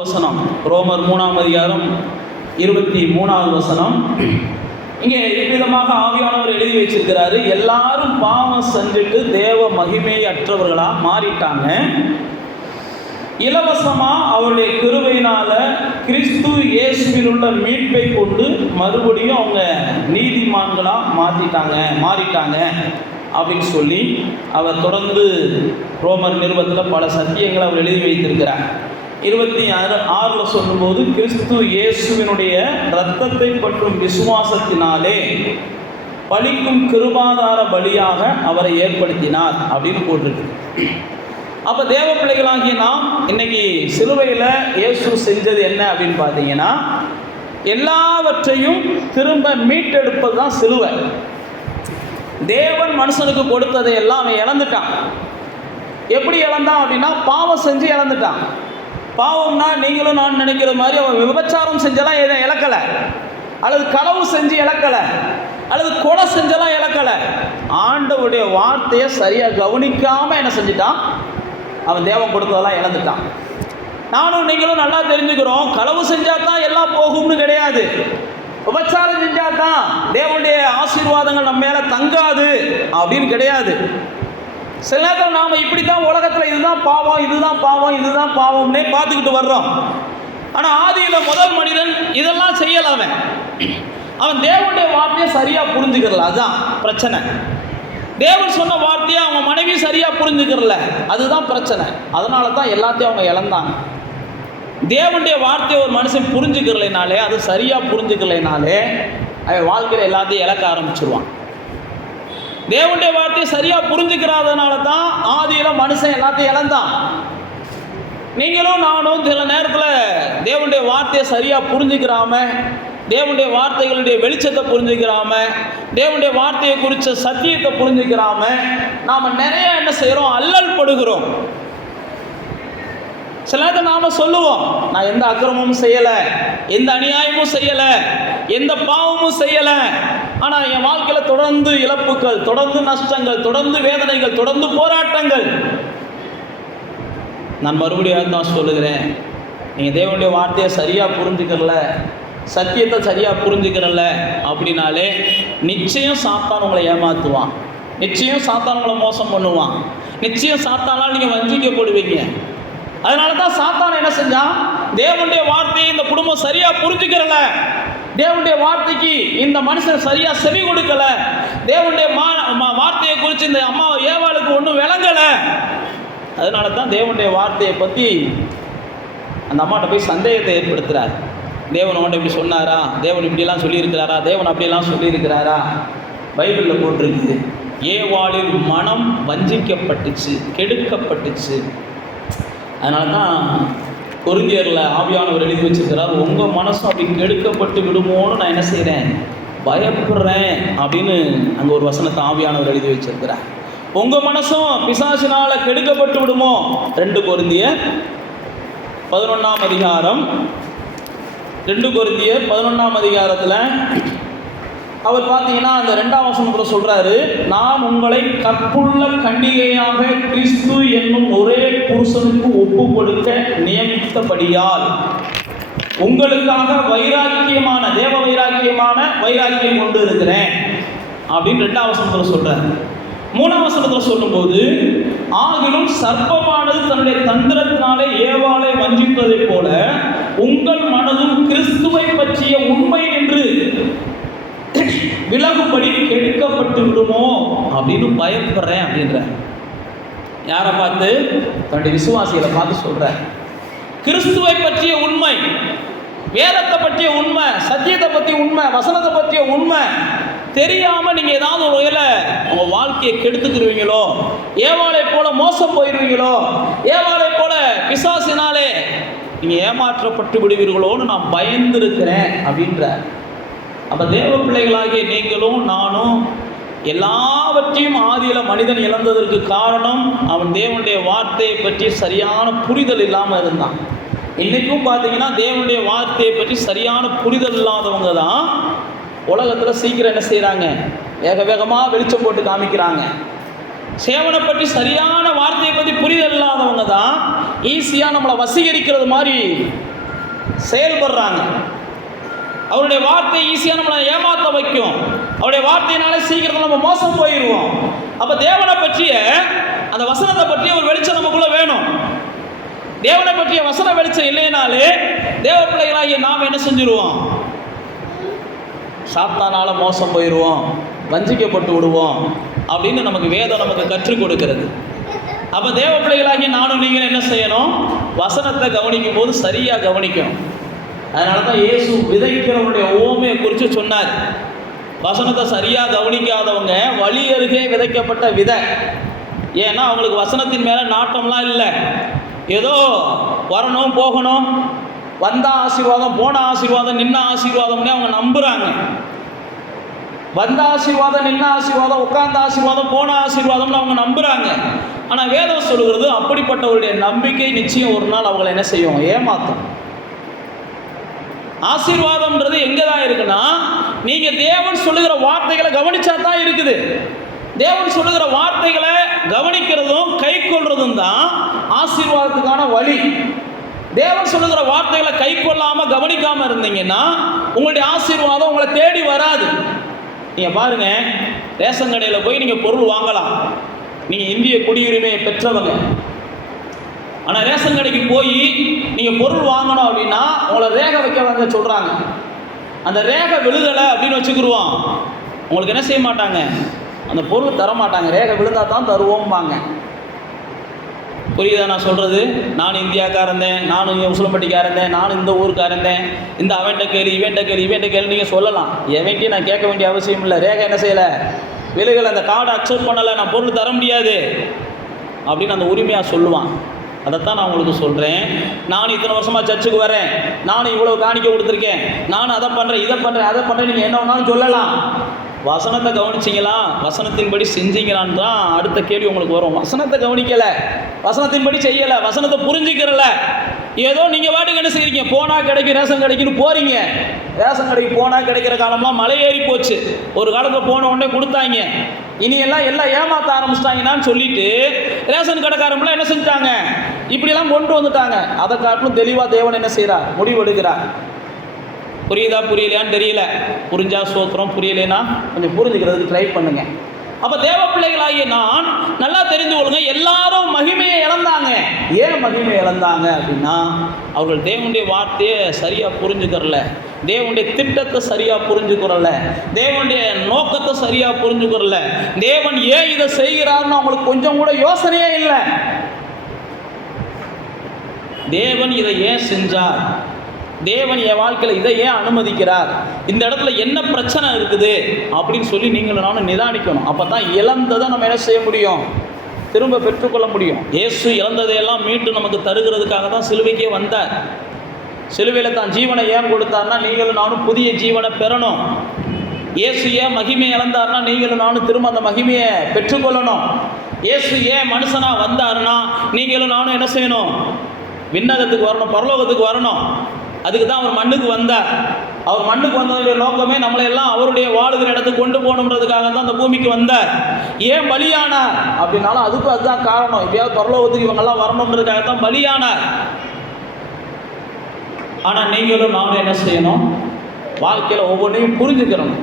வசனம் ரோமர் 3ஆம் அதிகாரம் 23வது வசனம். இங்கே இவ்விதமாக ஆவியானவர் எழுதி வச்சிருக்கிறாரு, எல்லாரும் பாவம் செஞ்சுட்டு தேவ மகிமையற்றவர்களா மாறிட்டாங்க. இலவசமா அவருடைய கிருபையினால கிறிஸ்து இயேசுவில் உள்ள மீட்பை கொண்டு மறுபடியும் அவங்க நீதிமான்களா மாறிட்டாங்க அப்படின்னு சொல்லி அவர் தொடர்ந்து ரோமர் நிருபத்தில் பல சத்தியங்களை அவர் எழுதி வைத்திருக்கிறார். 26 சொல்லும்போது, கிறிஸ்து இயேசுவினுடைய இரத்தத்தை பற்றும் விசுவாசத்தினாலே பலிக்கும் கிருபாதார பலியாக அவரை ஏற்படுத்தினார் அப்படின்னு போட்டிருக்கு. அப்போ தேவ பிள்ளைகளாகிய நாம் இன்னைக்கு சிலுவையில் இயேசு செஞ்சது என்ன அப்படின்னு பார்த்தீங்கன்னா, எல்லாவற்றையும் திரும்ப மீட்டெடுப்பது தான் சிலுவை. தேவன் மனுஷனுக்கு கொடுத்ததை எல்லாம் அவன் இழந்துட்டான். எப்படி இழந்தான் அப்படின்னா, பாவம் செஞ்சு இழந்துட்டான். பாவம்னா நீங்களும் நான் நினைக்கிற மாதிரி அவன் விபச்சாரம் செஞ்செல்லாம் எதை இழக்கலை, அல்லது களவு செஞ்சு இழக்கலை, அல்லது கொலை செஞ்செல்லாம் இழக்கலை. ஆண்டவருடைய வார்த்தையை சரியாக கவனிக்காமல் என்ன செஞ்சிட்டான், அவன் தேவன் கொடுத்ததெல்லாம் இழந்துட்டான். நானும் நீங்களும் நல்லா தெரிஞ்சுக்கிறோம், களவு செஞ்சால் தான் எல்லாம் போகும்னு கிடையாது. விபச்சாரம் செஞ்சால் தான் தேவனுடைய ஆசீர்வாதங்கள் நம்ம மேலே தங்காது அப்படின்னு கிடையாது. சில நேரத்தில் நாம் இப்படி தான் உலகத்தில் இதுதான் பாவம் இதுதான் பாவம்னே பார்த்துக்கிட்டு வர்றோம். ஆனால் ஆதியில் முதல் மனிதன் இதெல்லாம் செய்யலை. அவன் தேவனுடைய வார்த்தையை சரியாக புரிஞ்சுக்கிறல, அதுதான் பிரச்சனை. தேவன் சொன்ன வார்த்தையை அவங்க மனைவி சரியாக புரிஞ்சுக்கிறல, அதுதான் பிரச்சனை. அதனால தான் எல்லாத்தையும் அவங்க இழந்தாங்க. தேவனுடைய வார்த்தையை ஒரு மனுஷன் புரிஞ்சுக்கிறலைனாலே, அது சரியாக புரிஞ்சுக்கலைனாலே அவன் வாழ்க்கையில் எல்லாத்தையும் இழக்க ஆரம்பிச்சிருவான். தேவனுடைய வார்த்தையை சரியாக புரிஞ்சுக்கிறாதனால தான் ஆதியில் மனுஷன் எல்லாத்தையும் இழந்தான். நீங்களும் நானும் சில நேரத்தில் தேவனுடைய வார்த்தையை சரியாக புரிஞ்சுக்கிறாம, தேவனுடைய வார்த்தைகளுடைய வெளிச்சத்தை புரிஞ்சுக்கிறாம, தேவனுடைய வார்த்தையை குறித்த சத்தியத்தை புரிஞ்சுக்கிறாம நாம் நிறைய என்ன செய்கிறோம், அல்லல் படுகிறோம். சில நேரத்தில் நாம் சொல்லுவோம், நான் எந்த அக்கிரமமும் செய்யலை, எந்த அநியாயமும் செய்யலை, எந்த பாவமும் செய்யலை. ஆனால் என் வாழ்க்கையில் தொடர்ந்து இழப்புகள், தொடர்ந்து நஷ்டங்கள், தொடர்ந்து வேதனைகள், தொடர்ந்து போராட்டங்கள். நான் மறுபடியும் தான் சொல்லுகிறேன், நீங்கள் தேவனுடைய வார்த்தையை சரியாக புரிஞ்சுக்கிறல, சத்தியத்தை சரியாக புரிஞ்சுக்கிறல அப்படின்னாலே நிச்சயம் சாத்தான் உங்களை ஏமாற்றுவான், நிச்சயம் சாத்தான் உங்களை மோசம் பண்ணுவான், நிச்சயம் சாத்தானால் நீங்கள் வஞ்சிக்கப்படுவீங்க. அதனால தான் சாத்தான் என்ன செஞ்சான், தேவனுடைய வார்த்தையை இந்த குடும்பம் சரியாக புரிஞ்சுக்கிறல, தேவனுடைய வார்த்தைக்கு இந்த மனுஷன் சரியாக செவி கொடுக்கல, தேவனுடைய வார்த்தையை குறித்து இந்த அம்மா ஏவாளுக்கு ஒன்றும் விளங்கலை. அதனால தான் தேவனுடைய வார்த்தையை பற்றி அந்த அம்மாட்ட போய் சந்தேகத்தை ஏற்படுத்துகிறார். தேவன் அவன்கிட்ட இப்படி சொன்னாரா, தேவன் இப்படிலாம் சொல்லியிருக்கிறாரா, தேவன் அப்படியெல்லாம் சொல்லியிருக்கிறாரா. பைபிளில் போட்டிருக்கு, ஏவாளின் மனம் வஞ்சிக்கப்பட்டுச்சு, கெடுக்கப்பட்டுச்சு. அதனால தான் கொரிந்தியரில் ஆவியானவர் எழுதி வச்சிருக்கிறார், உங்கள் மனசும் அப்படி கெடுக்கப்பட்டு விடுமோன்னு நான் என்ன செய்கிறேன், பயப்படுறேன் அப்படின்னு அங்கே ஒரு வசனத்தை ஆவியானவர் எழுதி வச்சிருக்கிறார். உங்கள் மனசும் பிசாசினால் கெடுக்கப்பட்டு விடுமோ. 2 கொரிந்தியர் 11ஆம் அதிகாரம் 2 கொரிந்தியர் 11ஆம் அதிகாரத்தில் அவர் பார்த்தீங்கன்னா அந்த 2ஆம் வசனத்தில் சொல்கிறாரு, நான் உங்களை கற்புள்ள கன்னிகையாக கிறிஸ்து என்னும் ஒரே புருஷனுக்கு ஒப்பு கொடுக்க நியமித்தபடியால் உங்களுக்காக வைராக்கியமான தேவ வைராக்கியம் கொண்டு இருக்கிறேன் அப்படின்னு 2ஆம் வசனத்தில் சொல்கிறார். 3ஆம் வசனத்தில் சொல்லும்போது, ஆகிலும் சர்ப்பமானது தன்னுடைய தந்திரத்தினாலே ஏவாளை வஞ்சிப்பதை போல உங்கள் மனதும் கிறிஸ்துவை பற்றிய உண்மை என்று விலகுபடி கெடுக்கப்பட்டு விடுமோ அப்படின்னு பயப்படுறேன் அப்படின்ற. யாரை பார்த்து? தன்னுடைய விசுவாசிகளை பார்த்து சொல்ற. கிறிஸ்துவை பற்றிய உண்மை, வேதத்தை பற்றிய உண்மை, சத்தியத்தை பற்றிய உண்மை, வசனத்தை பற்றிய உண்மை தெரியாமல் நீங்கள் ஏதாவது ஒரு வகையில் உங்கள் வாழ்க்கையை கெடுத்துக்கிடுவீங்களோ, ஏவாளை போல மோசம் போயிடுவீங்களோ, ஏவாளை போல பிசாசினாலே நீங்கள் ஏமாற்றப்பட்டு விடுவீர்களோன்னு நான் பயந்துருக்கிறேன் அப்படின்ற. அப்போ தேவ பிள்ளைகளாகிய நீங்களும் நானும் எல்லாவற்றையும் ஆதியில் மனிதன் இழந்ததற்கு காரணம் அவன் தேவனுடைய வார்த்தையை பற்றி சரியான புரிதல் இல்லாமல் இருந்தான். இன்றைக்கும் பார்த்தீங்கன்னா தேவனுடைய வார்த்தையை பற்றி சரியான புரிதல் இல்லாதவங்க தான் உலகத்தில் சீக்கிரம் என்ன செய்கிறாங்க, வேகமாக வெளிச்சம் போட்டு காமிக்கிறாங்க. தேவனை பற்றி சரியான வார்த்தையை பற்றி புரிதல் இல்லாதவங்க தான் ஈஸியாக நம்மளை வசீகரிக்கிறது மாதிரி செயல்படுறாங்க. அவருடைய வார்த்தை ஈஸியாக நம்மளை ஏமாற்ற வைக்கும். அவருடைய வார்த்தையினாலே சீக்கிரத்தில் நம்ம மோசம் போயிடுவோம். அப்போ தேவனை பற்றிய அந்த வசனத்தை பற்றிய ஒரு வெளிச்சம் நமக்குள்ள வேணும். தேவனை பற்றிய வசன வெளிச்சம் இல்லைனாலே தேவ பிள்ளைகளாகிய நாம் என்ன செஞ்சிருவோம்? சாத்தானால மோசம் போயிடுவோம், வஞ்சிக்கப்பட்டு விடுவோம் அப்படின்னு நமக்கு வேதம் நமக்கு கற்றுக் கொடுக்கிறது. அப்போ தேவ பிள்ளைகளாகிய நானும் நீங்கள் என்ன செய்யணும்? வசனத்தை கவனிக்கும் போது சரியாக கவனிக்கணும். அதனால தான் இயேசு விதைக்கிறவனுடைய ஓமையை குறித்து சொன்னார். வசனத்தை சரியாக கவனிக்காதவங்க வழி அருகே விதைக்கப்பட்ட விதை. ஏன்னா அவங்களுக்கு வசனத்தின் மேலே நாட்டம்லாம் இல்லை. ஏதோ வரணும் போகணும், வந்த ஆசீர்வாதம் போன ஆசீர்வாதம் நின்ன ஆசீர்வாதம்னே அவங்க நம்புகிறாங்க. வந்த ஆசீர்வாதம் நின்ன ஆசீர்வாதம் உட்கார்ந்த ஆசீர்வாதம் போன ஆசீர்வாதம்னு அவங்க நம்புகிறாங்க. ஆனால் வேதம் சொல்லுகிறது அப்படிப்பட்டவருடைய நம்பிக்கை நிச்சயம் ஒரு நாள் அவங்களை என்ன செய்யும்? ஏமாற்றும். ஆசீர்வாதம்ன்றது எங்கே தான் இருக்குன்னா, நீங்கள் தேவன் சொல்லுகிற வார்த்தைகளை கவனிச்சா தான் இருக்குது. தேவன் சொல்லுகிற வார்த்தைகளை கவனிக்கிறதும் கை கொள்றதும் தான் ஆசீர்வாதத்துக்கான வழி. தேவன் சொல்லுகிற வார்த்தைகளை கை கொள்ளாமல் கவனிக்காமல் இருந்தீங்கன்னா உங்களுடைய ஆசீர்வாதம் உங்களை தேடி வராது. நீங்கள் பாருங்க, ரேஷன் கடையில் போய் நீங்கள் பொருள் வாங்கலாம். நீங்கள் இந்திய குடியுரிமையை பெற்றவங்க. ஆனால் ரேஷன் கடைக்கு போய் நீங்கள் பொருள் வாங்கணும் அப்படின்னா உங்களை ரேகை வைக்க வந்து சொல்கிறாங்க. அந்த ரேகை விழுதலை அப்படின்னு வச்சுக்கிடுவோம், உங்களுக்கு என்ன செய்ய மாட்டாங்க? அந்த பொருள் தர மாட்டாங்க. ரேகை விழுந்தால் தான் தருவோம்பாங்க. புரியுதா நான் சொல்கிறது? நான் இந்தியாக்காரந்தேன், நானும் உசிலம்பட்டிக்காரந்தேன், நானும் இந்த ஊருக்காரந்தேன், இந்த அவன்கிட்ட கேளு இவன்கிட்ட கேளு நீங்கள் சொல்லலாம். எவன்ட்டையும் நான் கேட்க வேண்டிய அவசியம் இல்லை. ரேகை என்ன செய்யலை, விழுகலை, அந்த கார்டை அக்செப்ட் பண்ணலை, நான் பொருள் தர முடியாது அப்படின்னு அந்த உரிமையாக சொல்லுவான். அதைத்தான் நான் உங்களுக்கு சொல்கிறேன். நானும் இத்தனை வருஷமாக சர்ச்சுக்கு வரேன், நானும் இவ்வளோ காணிக்க கொடுத்துருக்கேன், நானும் அதை பண்ணுறேன் இதை பண்ணுறேன் அதை பண்ணுறேன், நீங்கள் என்ன வேணாலும் சொல்லலாம். வசனத்தை கவனிச்சிங்களா, வசனத்தின்படி செஞ்சீங்களான்னு தான் அடுத்த கேள்வி உங்களுக்கு வரும். வசனத்தை கவனிக்கலை, வசனத்தின்படி செய்யலை, வசனத்தை புரிஞ்சுக்கிறல, ஏதோ நீங்கள் வாட்டுக்கு என்ன செய்கிறீங்க? போனால் கிடைக்கும், ரேஷன் கடைக்குன்னு போகிறீங்க. ரேஷன் கடைக்கு போனால் கிடைக்கிற காலம்லாம் மலை ஏறி போச்சு. ஒரு காலத்தில் போன உடனே கொடுத்தாங்க, இனியெல்லாம் எல்லாம் ஏமாற்ற ஆரம்பிச்சிட்டாங்கன்னு சொல்லிட்டு ரேஷன் கடைக்காரங்களாம் என்ன செஞ்சுட்டாங்க? இப்படிலாம் கொண்டு வந்துட்டாங்க. அதை காட்டிலும் தெளிவாக தேவன் என்ன செய்கிறார்? முடிவு எடுக்கிறார். புரியுதா புரியலையான்னு தெரியல. புரிஞ்சா சோத்திரம், புரியலைன்னா கொஞ்சம் புரிஞ்சுக்கிறதுக்கு ட்ரை பண்ணுங்க. அப்போ தேவ பிள்ளைகளாகிய நான் நல்லா தெரிந்து கொள்ளுங்க, எல்லாரும் மகிமையை இழந்தாங்க. ஏன் மகிமையை இழந்தாங்க அப்படின்னா அவர்கள் தேவனுடைய வார்த்தையை சரியாக புரிஞ்சுக்கிறல, தேவனுடைய திட்டத்தை சரியாக புரிஞ்சுக்கிறல, தேவனுடைய நோக்கத்தை சரியாக புரிஞ்சுக்கிறல, தேவன் ஏன் இதை செய்கிறார்னு அவங்களுக்கு கொஞ்சம் கூட யோசனையே இல்லை. தேவன் இதை ஏன் செஞ்சார், தேவன் என் வாழ்க்கையில் இதை ஏன் அனுமதிக்கிறார், இந்த இடத்துல என்ன பிரச்சனை இருக்குது அப்படின்னு சொல்லி நீங்களும் நானும் நிதானிக்கணும். அப்போ தான் இழந்ததை நம்ம என்ன செய்ய முடியும்? திரும்ப பெற்றுக்கொள்ள முடியும். இயேசு இழந்ததையெல்லாம் மீட்டு நமக்கு தருகிறதுக்காக தான் சிலுவைக்கே வந்தார். சிலுவையில் தான் ஜீவனை ஏன் கொடுத்தார்னா நீங்களும் நானும் புதிய ஜீவனை பெறணும். இயேசு ஏன் மகிமை இழந்தார்னா நீங்களும் நானும் திரும்ப அந்த மகிமையை பெற்றுக்கொள்ளணும். இயேசு ஏன் மனுஷனாக வந்தார்னா நீங்களும் நானும் என்ன செய்யணும்? விண்ணகத்துக்கு வரணும், பரலோகத்துக்கு வரணும். அதுக்கு தான் அவர் மண்ணுக்கு வந்தார். அவர் மண்ணுக்கு வந்ததுடைய நோக்கமே நம்மளை எல்லாம் அவருடைய வாழுகிற இடத்துக்கு கொண்டு போகணுன்றதுக்காக தான் அந்த பூமிக்கு வந்தார். ஏன் பலியானார் அப்படின்னாலும் அதுக்கும் அதுதான் காரணம். எப்படியாவது பரலோகத்துக்கு இவங்கெல்லாம் வரணுன்றதுக்காக தான் பலியானார். ஆனால் நீங்களும் நானும் என்ன செய்யணும்? வாழ்க்கையில் ஒவ்வொன்றையும் புரிஞ்சுக்கிறோம்.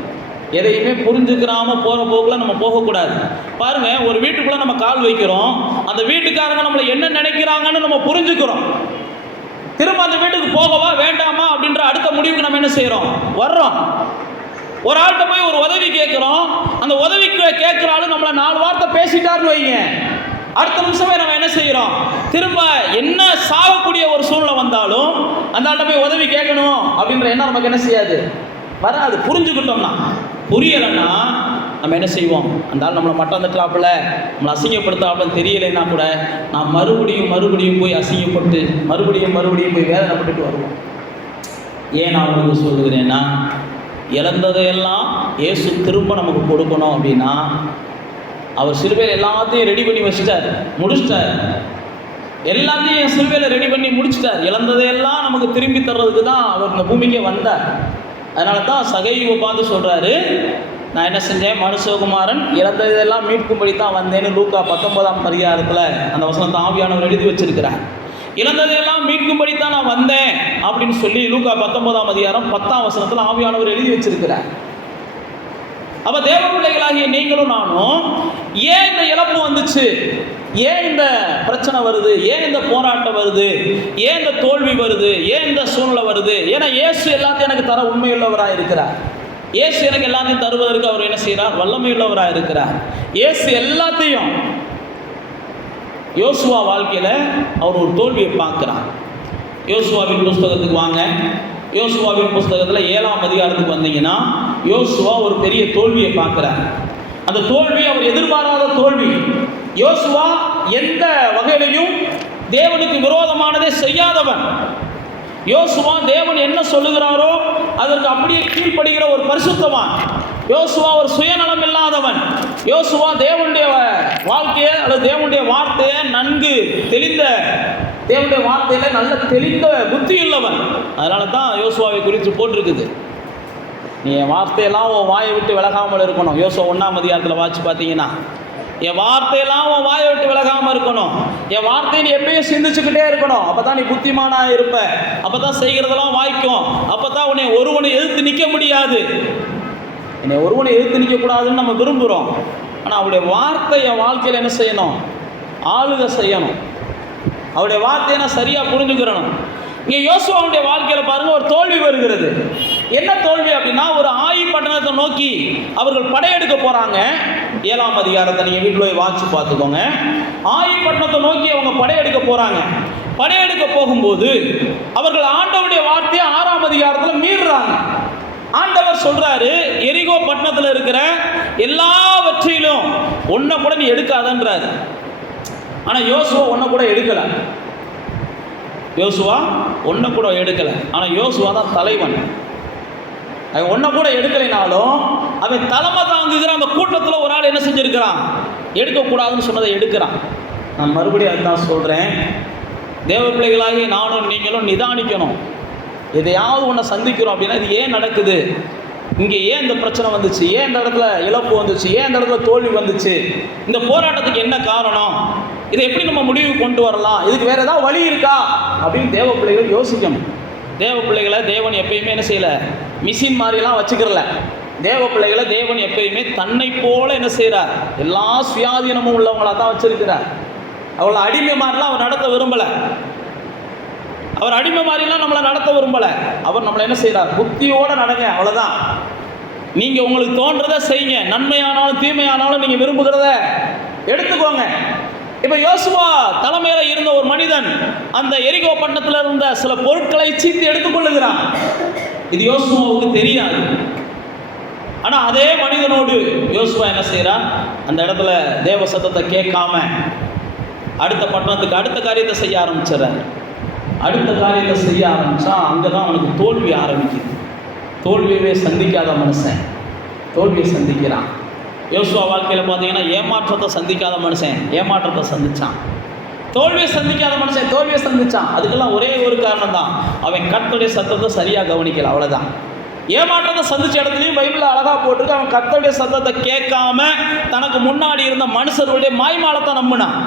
எதையுமே புரிஞ்சுக்கிறாமல் போகிற போக்கில் நம்ம போகக்கூடாது. பாருங்கள், ஒரு வீட்டுக்குள்ளே நம்ம கால் வைக்கிறோம், அந்த வீட்டுக்காரங்க நம்மளை என்ன நினைக்கிறாங்கன்னு நம்ம புரிஞ்சுக்கிறோம். திரும்ப அந்த வீட்டுக்கு போகவா வேண்டாமா அப்படின்ற அடுத்த முடிவுக்கு நம்ம என்ன செய்கிறோம்? வர்றோம். ஒரு ஆள்கிட்ட போய் ஒரு உதவி கேட்குறோம், அந்த உதவிக்கு கேட்குற ஆளு நம்மளை 4 வார்த்தை பேசிட்டாருன்னு வைங்க, அடுத்த நிமிஷமே நம்ம என்ன செய்கிறோம்? திரும்ப என்ன சாகக்கூடிய ஒரு சூழ்நிலை வந்தாலும் அந்த ஆள்கிட்ட போய் உதவி கேட்கணும் அப்படின்ற எண்ணம் நமக்கு என்ன செய்யாது? வராது. புரிஞ்சுக்கிட்டோம்னா. புரியலைன்னா நம்ம என்ன செய்வோம்? அந்த ஆள் நம்மளை மட்டம் தட்டுறாப்புல, நம்மளை அசிங்கப்படுத்தாப்புலன்னு தெரியலைன்னா கூட நான் மறுபடியும் போய் அசிங்கப்பட்டு மறுபடியும் போய் வேதனைப்பட்டுட்டு வருவோம். ஏன் நான் உங்களுக்கு சொல்லுகிறேன்னா, இழந்ததையெல்லாம் இயேசு திரும்ப நமக்கு கொடுக்கணும் அப்படின்னா அவர் சிலுவையில் எல்லாத்தையும் ரெடி பண்ணி வச்சுட்டார், முடிச்சிட்டார். எல்லாத்தையும் சிலுவையில் ரெடி பண்ணி முடிச்சிட்டார். இழந்ததையெல்லாம் நமக்கு திரும்பி தர்றதுக்கு தான் அவர் இந்த பூமிக்கே வந்தார். அதனால தான் சகையை பார்த்து சொல்கிறாரு, நான் என்ன செஞ்சேன், மனுஷகுமாரன் இழந்ததெல்லாம் மீட்கும்படி தான் வந்தேன்னு லூக்கா 19ஆம் அதிகாரத்தில் அந்த வசனத்தை ஆவியானவர் எழுதி வச்சிருக்கிறார். இழந்ததையெல்லாம் மீட்கும்படி தான் நான் வந்தேன் அப்படின்னு சொல்லி லூக்கா 19ஆம் அதிகாரம் 10ஆம் வசனத்தில் ஆவியானவர் எழுதி வச்சிருக்கிறார். அப்ப தேவ பிள்ளைகளாகிய நீங்களும் நானும் ஏன் இந்த இழப்பு வந்துச்சு, ஏன் இந்த பிரச்சனை வருது, ஏன் இந்த போராட்டம் வருது, ஏன் இந்த தோல்வி வருது, ஏன் இந்த சூழ்நிலை வருது? ஏன்னா இயேசு எல்லாத்தையும் எனக்கு தர உண்மையுள்ளவராக இருக்கிறார். இயேசு எனக்கு எல்லாத்தையும் தருவதற்கு அவர் என்ன செய்கிறார், வல்லமையுள்ளவராக இருக்கிறார். இயேசு எல்லாத்தையும். யோசுவா வாழ்க்கையில் அவர் ஒரு தோல்வியை பார்க்குறார். யோசுவாவின் புஸ்தகத்துக்கு வாங்க. யோசுவாவின் புஸ்தகத்தில் 7ஆம் அதிகாரத்துக்கு வந்தீங்கன்னா யோசுவா ஒரு பெரிய தோல்வியை பார்க்குறார். அந்த தோல்வி அவர் எதிர்பாராத தோல்வி. யோசுவா எந்த வகையிலையும் தேவனுக்கு விரோதமானதை செய்யாதவன். யோசுவா தேவன் என்ன சொல்லுகிறாரோ அதற்கு அப்படியே கீழ்ப்படுகிற ஒரு பரிசுத்தவான். யோசுவா ஒரு சுயநலம் இல்லாதவன். யோசுவா தேவனுடைய வாழ்க்கையை அல்லது தேவனுடைய வார்த்தையை நன்கு தெளிந்த, தேவனுடைய வார்த்தையில் நல்ல தெளிந்த புத்தி உள்ளவன். அதனால தான் யோசுவாவை குறித்து போட்டிருக்குது, நீ என் வார்த்தையெல்லாம் உன் வாயை விட்டு விலகாமல் இருக்கணும். யோசுவா 1ஆம் அதிகாரத்தில் வாட்சி பார்த்தீங்கன்னா, என் வார்த்தையெல்லாம் உன் வாயை விட்டு விலகாமல் இருக்கணும். என் வார்த்தையை நீ எப்பயும் சிந்திச்சுக்கிட்டே இருக்கணும். அப்போ தான் நீ புத்திமானாக இருப்ப. அப்போ தான் செய்கிறதெல்லாம் வாய்க்கும். அப்போ தான் உன்னை ஒருவனை எதிர்த்து நிற்க முடியாது. என்னை ஒருவனை எதிர்த்து நிற்கக்கூடாதுன்னு நம்ம விரும்புகிறோம். ஆனால் அவருடைய வார்த்தை என் வாழ்க்கையில் என்ன செய்யணும், ஆளுகை செய்யணும். அவருடைய வார்த்தையை நான் சரியாக புரிஞ்சுக்கிறணும். இங்கே யோசுவாவுடைய வாழ்க்கையில் பாருங்கள், ஒரு தோல்வி வருகிறது. என்ன தோல்வி அப்படின்னா, ஒரு ஆயி பட்டணத்தை நோக்கி அவர்கள் படையெடுக்க போகிறாங்க. 7ஆம் அதிகாரத்தை நீங்கள் வீட்டில் போய் வாட்சி பார்த்துக்கோங்க. ஆயி பட்டணத்தை நோக்கி அவங்க படையெடுக்க போகிறாங்க. படையெடுக்க போகும்போது அவர்கள் ஆண்டவருடைய வார்த்தையை 6ஆம் அதிகாரத்தில் மீறுறாங்க. ஆண்டவர் சொல்கிறாரு, எரிகோ பட்டணத்தில் இருக்கிற எல்லாவற்றிலும் ஒன்றை கூட நீ எடுக்காதன்றாரு. ஆனால் யோசுவா ஒன்றை கூட எடுக்கலை. யோசுவா ஒன்றை கூட எடுக்கலை. ஆனால் யோசுவா தான் தலைவன். அவன் ஒன்றை கூட எடுக்கலைனாலும் அவன் தலைமை தாங்குகிற அந்த கூட்டத்தில் ஒரு ஆள் என்ன செஞ்சுருக்கிறான், எடுக்கக்கூடாதுன்னு சொன்னதை எடுக்கிறான். நான் மறுபடியும் அதுதான் சொல்கிறேன், தேவ பிள்ளைகளாகி நானும் நீங்களும் நிதானிக்கணும். எதையாவது ஒன்றை சந்திக்கிறோம் அப்படின்னா இது ஏன் நடக்குது, இங்கே ஏன் இந்த பிரச்சனை வந்துச்சு, ஏன் இந்த இடத்துல இழப்பு வந்துச்சு, ஏன் இந்த இடத்துல தோல்வி வந்துச்சு, இந்த போராட்டத்துக்கு என்ன காரணம், இதை எப்படி நம்ம முடிவு கொண்டு வரலாம், இதுக்கு வேறு ஏதாவது வழி இருக்கா அப்படின்னு தேவ பிள்ளைகள் யோசிக்கணும். தேவ பிள்ளைகளை தேவன் எப்பயுமே என்ன செய்யலை, மிஷின் மாதிரிலாம் வச்சுக்கிறல. தேவ பிள்ளைகளை தேவன் எப்பயுமே தன்னை போல என்ன செய்கிறார், எல்லா சுயாதீனமும் உள்ளவங்களாக தான் வச்சிருக்கிறார். அவளை அடிமை மாதிரிலாம் அவர் நடத்த விரும்பலை. அவர் அடிமை மாதிரிலாம் நம்மளை நடத்த விரும்பலை. அவர் நம்மளை என்ன செய்கிறார், புத்தியோடு நடங்க, அவ்வளோதான். நீங்கள் உங்களுக்கு தோன்றதை செய்யுங்க. நன்மையானாலும் தீமையானாலும் நீங்கள் விரும்புகிறத எடுத்துக்கோங்க. இப்போ யோசுவா தலைமையில் இருந்த ஒரு மனிதன் அந்த எரிகோ பட்டணத்தில் இருந்த சில பொருட்களை சீத்து எடுத்துக்கொள்ளுகிறான். இது யோசுவாவுக்கு தெரியாது. ஆனால் அதே மனிதனோடு யோசுவா என்ன செய்கிறான், அந்த இடத்துல தேவ சத்தத்தை கேட்காம அடுத்த பட்டணத்துக்கு அடுத்த காரியத்தை செய்ய ஆரம்பிச்சிடறாரு. அடுத்த காரியத்தை செய்ய ஆரம்பித்தா அங்கே தான் அவனுக்கு தோல்வி ஆரம்பிக்குது. தோல்வியவே சந்திக்காத மனுஷன் தோல்வியை சந்திக்கிறான். யோசுவா வாழ்க்கையில் பார்த்தீங்கன்னா ஏமாற்றத்தை சந்திக்காத மனுஷன் ஏமாற்றத்தை சந்தித்தான். தோல்வியை சந்திக்காத மனுஷன் தோல்வியை சந்தித்தான். அதுக்கெல்லாம் ஒரே ஒரு காரணம் தான், அவன் கர்த்தருடைய சத்தத்தை சரியாக கவனிக்கல, அவ்வளோதான். ஏமாற்றத்தை சந்திச்ச இடத்துலையும் பைபிளில் அழகாக போட்டிருக்கு, அவன் கர்த்தருடைய சத்தத்தை கேட்காம தனக்கு முன்னாடி இருந்த மனுஷர்களுடைய மாய்மாலத்தை நம்பினான்.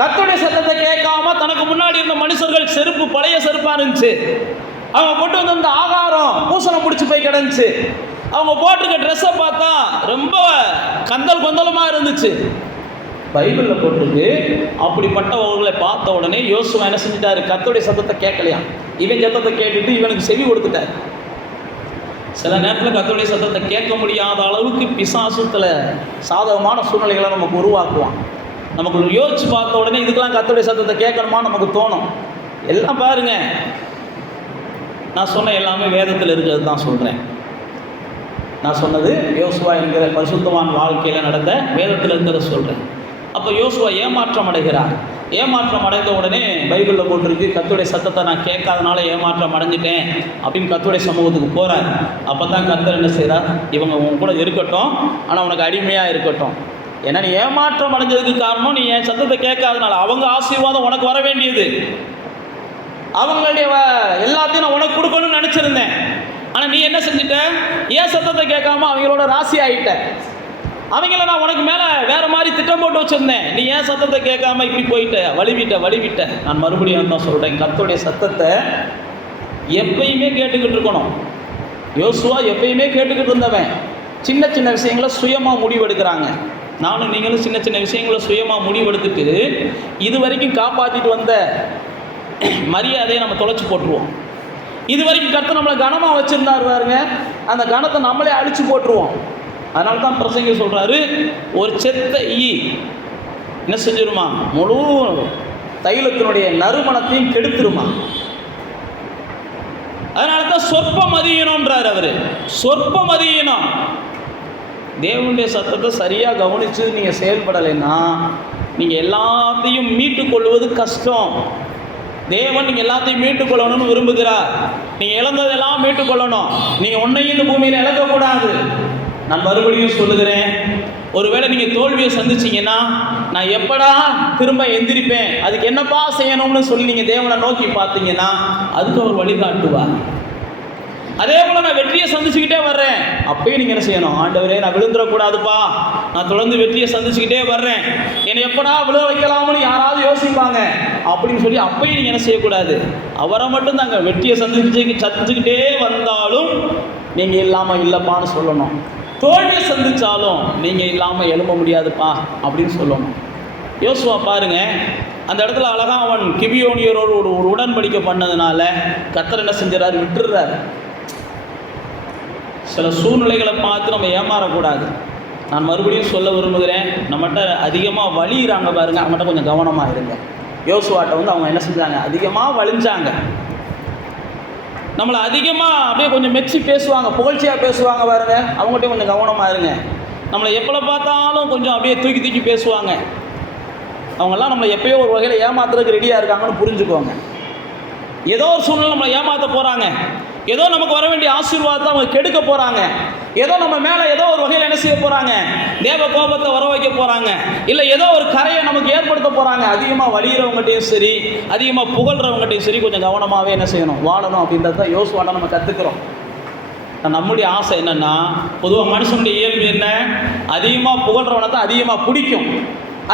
கர்த்தருடைய சத்தத்தை கேட்காம தனக்கு முன்னாடி இருந்த மனுஷர்கள் செருப்பு பழைய செருப்பாக இருந்துச்சு, அவங்க கொண்டு வந்திருந்த ஆகாரம் பூசணம் முடிச்சு போய் கிடந்துச்சு, அவங்க போட்டிருக்க ட்ரெஸ்ஸை பார்த்தா ரொம்ப கந்தல் கொந்தலமாக இருந்துச்சு. பைபிளில் போட்டிருக்கு. அப்படிப்பட்டவர்களை பார்த்த உடனே யோசுவா என்ன செஞ்சிட்டாரு, கர்த்தருடைய சத்தத்தை கேட்கலையாம். இவன் சத்தத்தை கேட்டுட்டு இவனுக்கு செவி கொடுத்துட்டார். சில நேரத்தில் கர்த்தருடைய சத்தத்தை கேட்க முடியாத அளவுக்கு பிசாசுத்தில் சாதகமான சூழ்நிலைகளை நமக்கு உருவாக்குவான். நமக்கு யோசிச்சு பார்த்த உடனே இதுக்கெல்லாம் கர்த்தருடைய சத்தத்தை கேட்கணுமா நமக்கு தோணும். எல்லாம் பாருங்க, நான் சொன்ன எல்லாமே வேதத்தில் இருக்கிறது தான் சொல்கிறேன். நான் சொன்னது யோசுவா என்கிற பரிசுத்தவான் வாழ்க்கையில் நடந்த வேதத்தில் இருக்கிறத சொல்கிறேன். அப்போ யோசுவா ஏமாற்றம் அடைகிறார். ஏமாற்றம் அடைந்த உடனே பைபிளில் போட்டிருக்கு, கர்த்தருடைய சத்தத்தை நான் கேட்காதனால ஏமாற்றம் அடைஞ்சிட்டேன் அப்படின்னு கர்த்தருடைய சமூகத்துக்கு போகிறார். அப்போ தான் கர்த்தர் என்ன செய்கிறார், இவங்க உன் கூட இருக்கட்டும், ஆனால் உனக்கு அடிமையாக இருக்கட்டும். ஏன்னா நீ ஏமாற்றம் அடைஞ்சதுக்கு காரணம் நீ என் சத்தத்தை கேட்காதனால. அவங்க ஆசீர்வாதம் உனக்கு வர வேண்டியது, அவங்களுடைய எல்லாத்தையும் நான் உனக்கு கொடுக்கணும்னு நினச்சிருந்தேன். ஆனால் நீ என்ன செஞ்சுட்ட? ஏன் சத்தத்தை கேட்காம அவங்களோட ராசி ஆகிட்ட. அவங்கள நான் உனக்கு மேலே வேறு மாதிரி திட்டம் போட்டு வச்சுருந்தேன், நீ ஏன் சத்தத்தை கேட்காம இப்படி போயிட்ட, வழிவிட்ட. நான் மறுபடியும் தான் சொல்கிறேன், கர்த்தருடைய சத்தத்தை எப்பயுமே கேட்டுக்கிட்டு இருக்கணும். யோசுவா எப்பயுமே கேட்டுக்கிட்டு இருந்தவன். சின்ன சின்ன விஷயங்களை சுயமாக முடிவெடுக்கிறாங்க. நானும் நீங்களும் சின்ன சின்ன விஷயங்களை சுயமாக முடிவெடுத்துட்டு இது வரைக்கும் காப்பாற்றிட்டு வந்த மரியாதையை நம்ம தொலைச்சி போட்டுருவோம். இது வரைக்கும் கர்த்தர் நம்மளை கனமாக வச்சுருந்தாரு பாருங்க, அந்த கனத்தை நம்மளே அழிச்சு போட்டுருவோம். அதனால தான் பிரசங்க சொல்கிறாரு, ஒரு செத்த ஈ என்ன செஞ்சிருமா, முழு தைலத்தினுடைய நறுமணத்தையும் கெடுத்துருமா. அதனால தான் சொற்பம் அதிகணும்ன்றார் அவர். சொற்பம் அதிகணும். தேவனுடைய சத்தத்தை சரியாக கவனித்து நீங்கள் செயல்படலைன்னா நீங்கள் எல்லாத்தையும் மீட்டுக்கொள்வது கஷ்டம். தேவன் நீங்கள் எல்லாத்தையும் மீட்டுக்கொள்ளணும்னு விரும்புகிறார். நீங்கள் இழந்ததெல்லாம் மீட்டுக்கொள்ளணும். நீங்கள் ஒன்றையும் இந்த பூமியில் இழக்கக்கூடாது. நான் மறுபடியும் சொல்லுகிறேன், ஒருவேளை நீங்கள் தோல்வியை சந்திச்சிங்கன்னா நான் எப்படா திரும்ப எந்திரிப்பேன், அதுக்கு என்னப்பா செய்யணும்னு சொல்லி நீங்கள் தேவனை நோக்கி பார்த்தீங்கன்னா அதுக்கு அவர் வழிகாட்டுவார். அதே போல் நான் வெற்றியை சந்திச்சுக்கிட்டே வர்றேன், அப்பயும் நீங்கள் என்ன செய்யணும்? ஆண்டவரே, நான் விழுந்துடக்கூடாதுப்பா, நான் தொடர்ந்து வெற்றியை சந்திச்சுக்கிட்டே வர்றேன், என்னை எப்படா விழ வைக்கலாம்னு யாராவது யோசிப்பாங்க அப்படின்னு சொல்லி அப்பயும் நீங்கள் என்ன செய்யக்கூடாது? அவரை மட்டும் தாங்க வெற்றியை சந்திச்சுக்கிட்டே வந்தாலும் நீங்கள் இல்லாமல் இல்லைப்பான்னு சொல்லணும். தோல்வியை சந்தித்தாலும் நீங்கள் இல்லாமல் எழும்ப முடியாதுப்பா அப்படின்னு சொல்லணும். யோசுவா பாருங்க, அந்த இடத்துல அழகாக அவன் கிபியோனியரோடு ஒரு உடன்படிக்கை பண்ணதுனால கர்த்தர் என்ன செஞ்சாரு? விட்டுறாரு. சில சூழ்நிலைகளை பார்த்து நம்ம ஏமாறக்கூடாது. நான் மறுபடியும் சொல்ல விரும்புகிறேன், நம்மகிட்ட அதிகமாக வலிகிறாங்க பாருங்க, அவங்ககிட்ட கொஞ்சம் கவனமாக இருங்க. யோசுவாட்ட வந்து அவங்க என்ன செஞ்சாங்க? அதிகமாக வலிஞ்சாங்க. நம்மளை அதிகமாக அப்படியே கொஞ்சம் மெச்சி பேசுவாங்க, புகழ்ச்சியாக பேசுவாங்க பாருங்க, அவங்ககிட்ட கொஞ்சம் கவனமாக இருங்க. நம்மளை எப்போ பார்த்தாலும் கொஞ்சம் அப்படியே தூக்கி பேசுவாங்க. அவங்கெல்லாம் நம்மளை எப்பயோ ஒரு வகையில் ஏமாத்துறதுக்கு ரெடியாக இருக்காங்கன்னு புரிஞ்சுக்குவாங்க. ஏதோ ஒரு சூழ்நிலை நம்மளை ஏமாற்ற போகிறாங்க, ஏதோ நமக்கு வர வேண்டிய ஆசீர்வாதத்தை அவங்க கெடுக்க போகிறாங்க, ஏதோ நம்ம மேலே ஏதோ ஒரு வகையில் என்ன செய்ய போகிறாங்க? தேவ கோபத்தை வர வைக்க போகிறாங்க, இல்லை ஏதோ ஒரு கரையை நமக்கு ஏற்படுத்த போகிறாங்க. அதிகமாக வலிகிறவங்ககிட்டையும் சரி, அதிகமாக புகழ்கிறவங்ககிட்டையும் சரி கொஞ்சம் கவனமாகவே என்ன செய்யணும்? வாழணும். அப்படின்றது தான் யோசுவாட்ட நம்ம கற்றுக்கிறோம். நம்முடைய ஆசை என்னென்னா, பொதுவாக மனுஷனுடைய இயல்பு என்ன? அதிகமாக புகழ்கிறவனை தான் அதிகமாக பிடிக்கும்,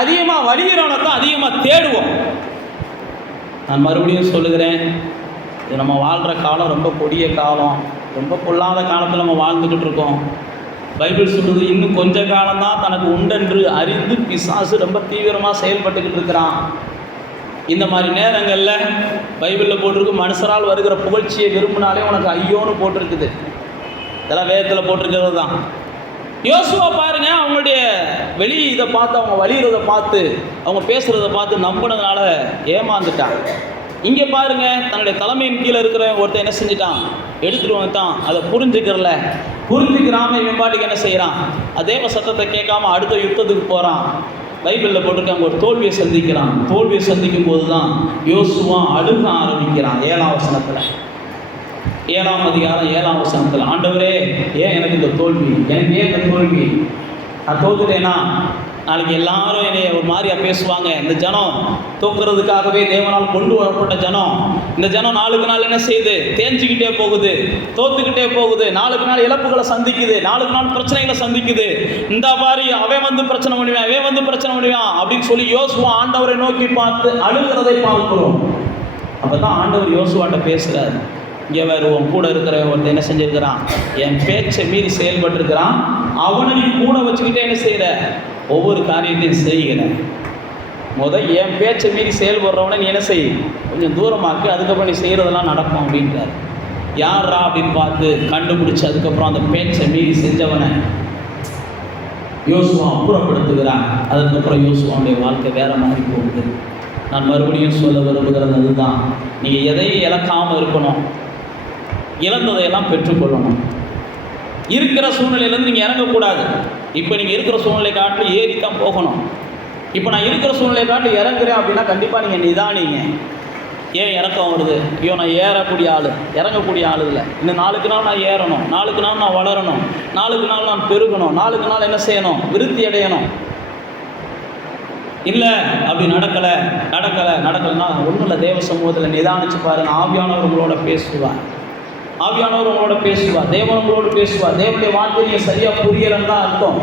அதிகமாக வலிகிறவனை தான் அதிகமாக தேடுவோம். நான் மறுபடியும் சொல்லுகிறேன், இது நம்ம வாழ்கிற காலம் ரொம்ப கொடிய காலம், ரொம்ப பொல்லாத காலத்தில் நம்ம வாழ்ந்துக்கிட்டு இருக்கோம். பைபிள் சொல்லுது, இன்னும் கொஞ்ச காலம்தான் தனக்கு உண்டென்று அறிந்து பிசாசு ரொம்ப தீவிரமாக செயல்பட்டுக்கிட்டு இருக்கிறான். இந்த மாதிரி நேரங்களில் பைபிளில் போட்டிருக்கு, மனுஷரால் வருகிற புகழ்ச்சியை விரும்பினாலே உனக்கு ஐயோன்னு போட்டிருக்குது. இதெல்லாம் வேதத்தில் போட்டிருக்கிறது தான். யோசுவா பாருங்க, அவங்களுடைய வெளி இதை பார்த்து, அவங்க வலிகிறத பார்த்து, அவங்க பேசுகிறத பார்த்து நம்பினதுனால ஏமாந்துட்டாங்க. இங்கே பாருங்க, தன்னுடைய தலைமையின் கீழே இருக்கிற ஒருத்தர் என்ன செஞ்சுட்டான்? எடுத்துகிட்டு வந்துட்டான். அதை புரிஞ்சுக்கிறாம இவன் பாட்டுக்கு என்ன செய்கிறான்? அதே சத்தத்தை கேட்காம அடுத்த யுத்தத்துக்கு போகிறான். பைபிளில் போட்டிருக்காங்க, ஒரு தோல்வியை சந்திக்கிறான். தோல்வியை சந்திக்கும் போது தான் யோசுவா அழுக ஆரம்பிக்கிறான். 7ஆம் வசனத்தில், 7ஆம் அதிகாரம் 7ஆம் வசனத்தில், ஆண்டவரே, ஏன் எனக்கு இந்த தோல்வி? எனக்கு ஏன் இந்த தோல்வி? நான் தோத்துட்டேன்னா நாளைக்கு எல்லாரும் என்னை ஒரு மாதிரியாக பேசுவாங்க. இந்த ஜனம் தோக்குறதுக்காகவே தேவனால் கொண்டு வரப்பட்ட ஜனம், இந்த ஜனம் நாளுக்கு நாள் என்ன செய்யுது? தேஞ்சிக்கிட்டே போகுது, தோத்துக்கிட்டே போகுது, நாளுக்கு நாள் இழப்புகளை சந்திக்குது, நாளுக்கு நாள் பிரச்சனைகளை சந்திக்குது. இந்த மாதிரி அவன் வந்து பிரச்சனை பண்ணுவான் அப்படின்னு சொல்லி யோசுவா ஆண்டவரை நோக்கி பார்த்து அழுகிறதை பார்க்கிறோம். அப்போ தான் ஆண்டவர் யோசுவாட்ட பேசுகிறார். இங்கே வேறு உன் கூட இருக்கிற ஒருத்தர் என்ன செஞ்சுருக்கிறான்? என் பேச்சை மீறி செயல்பட்டுருக்கிறான். அவனை நீ கூட வச்சுக்கிட்டே என்ன செய்கிற? ஒவ்வொரு காரியத்தையும் செய்கிற. என் பேச்சை மீறி செயல்படுறவனை நீ என்ன செய்? கொஞ்சம் தூரமாக்கு, அதுக்கப்புறம் நீ செய்கிறதெல்லாம் நடக்கும் அப்படின்றார். யாரா அப்படின்னு பார்த்து கண்டுபிடிச்சி அதுக்கப்புறம் அந்த பேச்சை மீறி செஞ்சவனை யோசுவா அப்புறப்படுத்துகிறான். அதுக்கப்புறம் யோசுவாவுடைய வாழ்க்கை வேறு மாதிரி போகுது. நான் மறுபடியும் சொல்ல விரும்புகிறது அதுதான், நீங்கள் எதையும் இழக்காமல் இருக்கணும், இழந்ததையெல்லாம் பெற்றுக்கொள்ளணும். இருக்கிற சூழ்நிலையிலேருந்து நீங்கள் இறங்கக்கூடாது. இப்போ நீங்கள் இருக்கிற சூழ்நிலை காட்டில் ஏறி தான் போகணும். இப்போ நான் இருக்கிற சூழ்நிலை காட்டில் இறங்குறேன் அப்படின்னா கண்டிப்பாக நீங்கள் நிதானிங்க. ஏன் இறக்கம் வருது? ஐயோ, நான் ஏறக்கூடிய ஆள், இறங்கக்கூடிய ஆள் இல்லை. இன்னும் நாளுக்கு நாள் நான் ஏறணும், நாளுக்கு நாள் நான் வளரணும், நாளுக்கு நாள் நான் பெருகணும், நாளுக்கு நாள் என்ன செய்யணும்? விருத்தி அடையணும். இல்லை அப்படி நடக்கலைன்னா ஒன்றும் இல்லை. தேவ சமூகத்தில் நிதானிச்சு பாருங்கள், ஆவியானவர் உங்களோட பேசுவார். ஆவியானவர் உங்களோட பேசுவார், தேவன் உங்களோடு பேசுவார். தேவனுடைய வார்த்தையை நீங்கள் சரியாக புரியலன்னு தான் அர்த்தம்.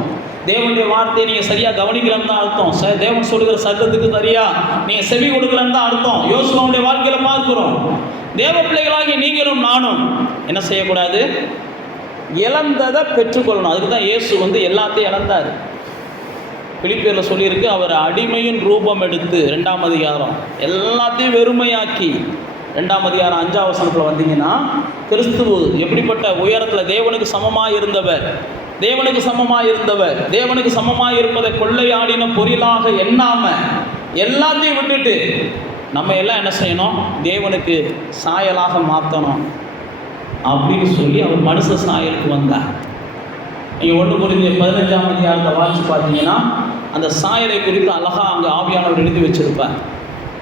தேவனுடைய வார்த்தையை நீங்கள் சரியாக கவனிக்கலன்னு தான் அர்த்தம். தேவன் சொல்லுகிற சத்தத்துக்கு சரியாக நீங்கள் செவி கொடுக்கலன்னு தான் அர்த்தம். யோசுவாவுடைய வாழ்க்கையில் பார்க்கிறோம். தேவ பிள்ளைகளாகி நீங்களும் நானும் என்ன செய்யக்கூடாது? இழந்ததை பெற்றுக்கொள்ளணும். அதுக்கு தான் இயேசு எல்லாத்தையும் இழந்தார். பிலிப்பியரில் சொல்லியிருக்கு, அவர் அடிமையின் ரூபம் எடுத்து 2ஆம் அதிகாரம் எல்லாத்தையும் வெறுமையாக்கி 2ஆம் அதிகாரம் 5ஆம் வசனத்தில் வந்தீங்கன்னா, கிறிஸ்துவு எப்படிப்பட்ட உயரத்தில் தேவனுக்கு சமமாக இருந்தவர், தேவனுக்கு சமமாக இருந்தவர், தேவனுக்கு சமமாக இருப்பதை கொள்ளையாடின பொருளாக எண்ணாமல் எல்லாத்தையும் விட்டுட்டு நம்ம எல்லாம் என்ன செய்யணும்? தேவனுக்கு சாயலாக மாற்றணும் அப்படின்னு சொல்லி அவர் மனுஷ சாயலுக்கு வந்தார். நீங்கள் 1 Corinthians 15ஆம் அதிகாரத்தை வாசித்து பார்த்தீங்கன்னா, அந்த சாயலை குறித்து அழகாக அங்கே ஆவியானவர் எழுதி வச்சிருப்பார்.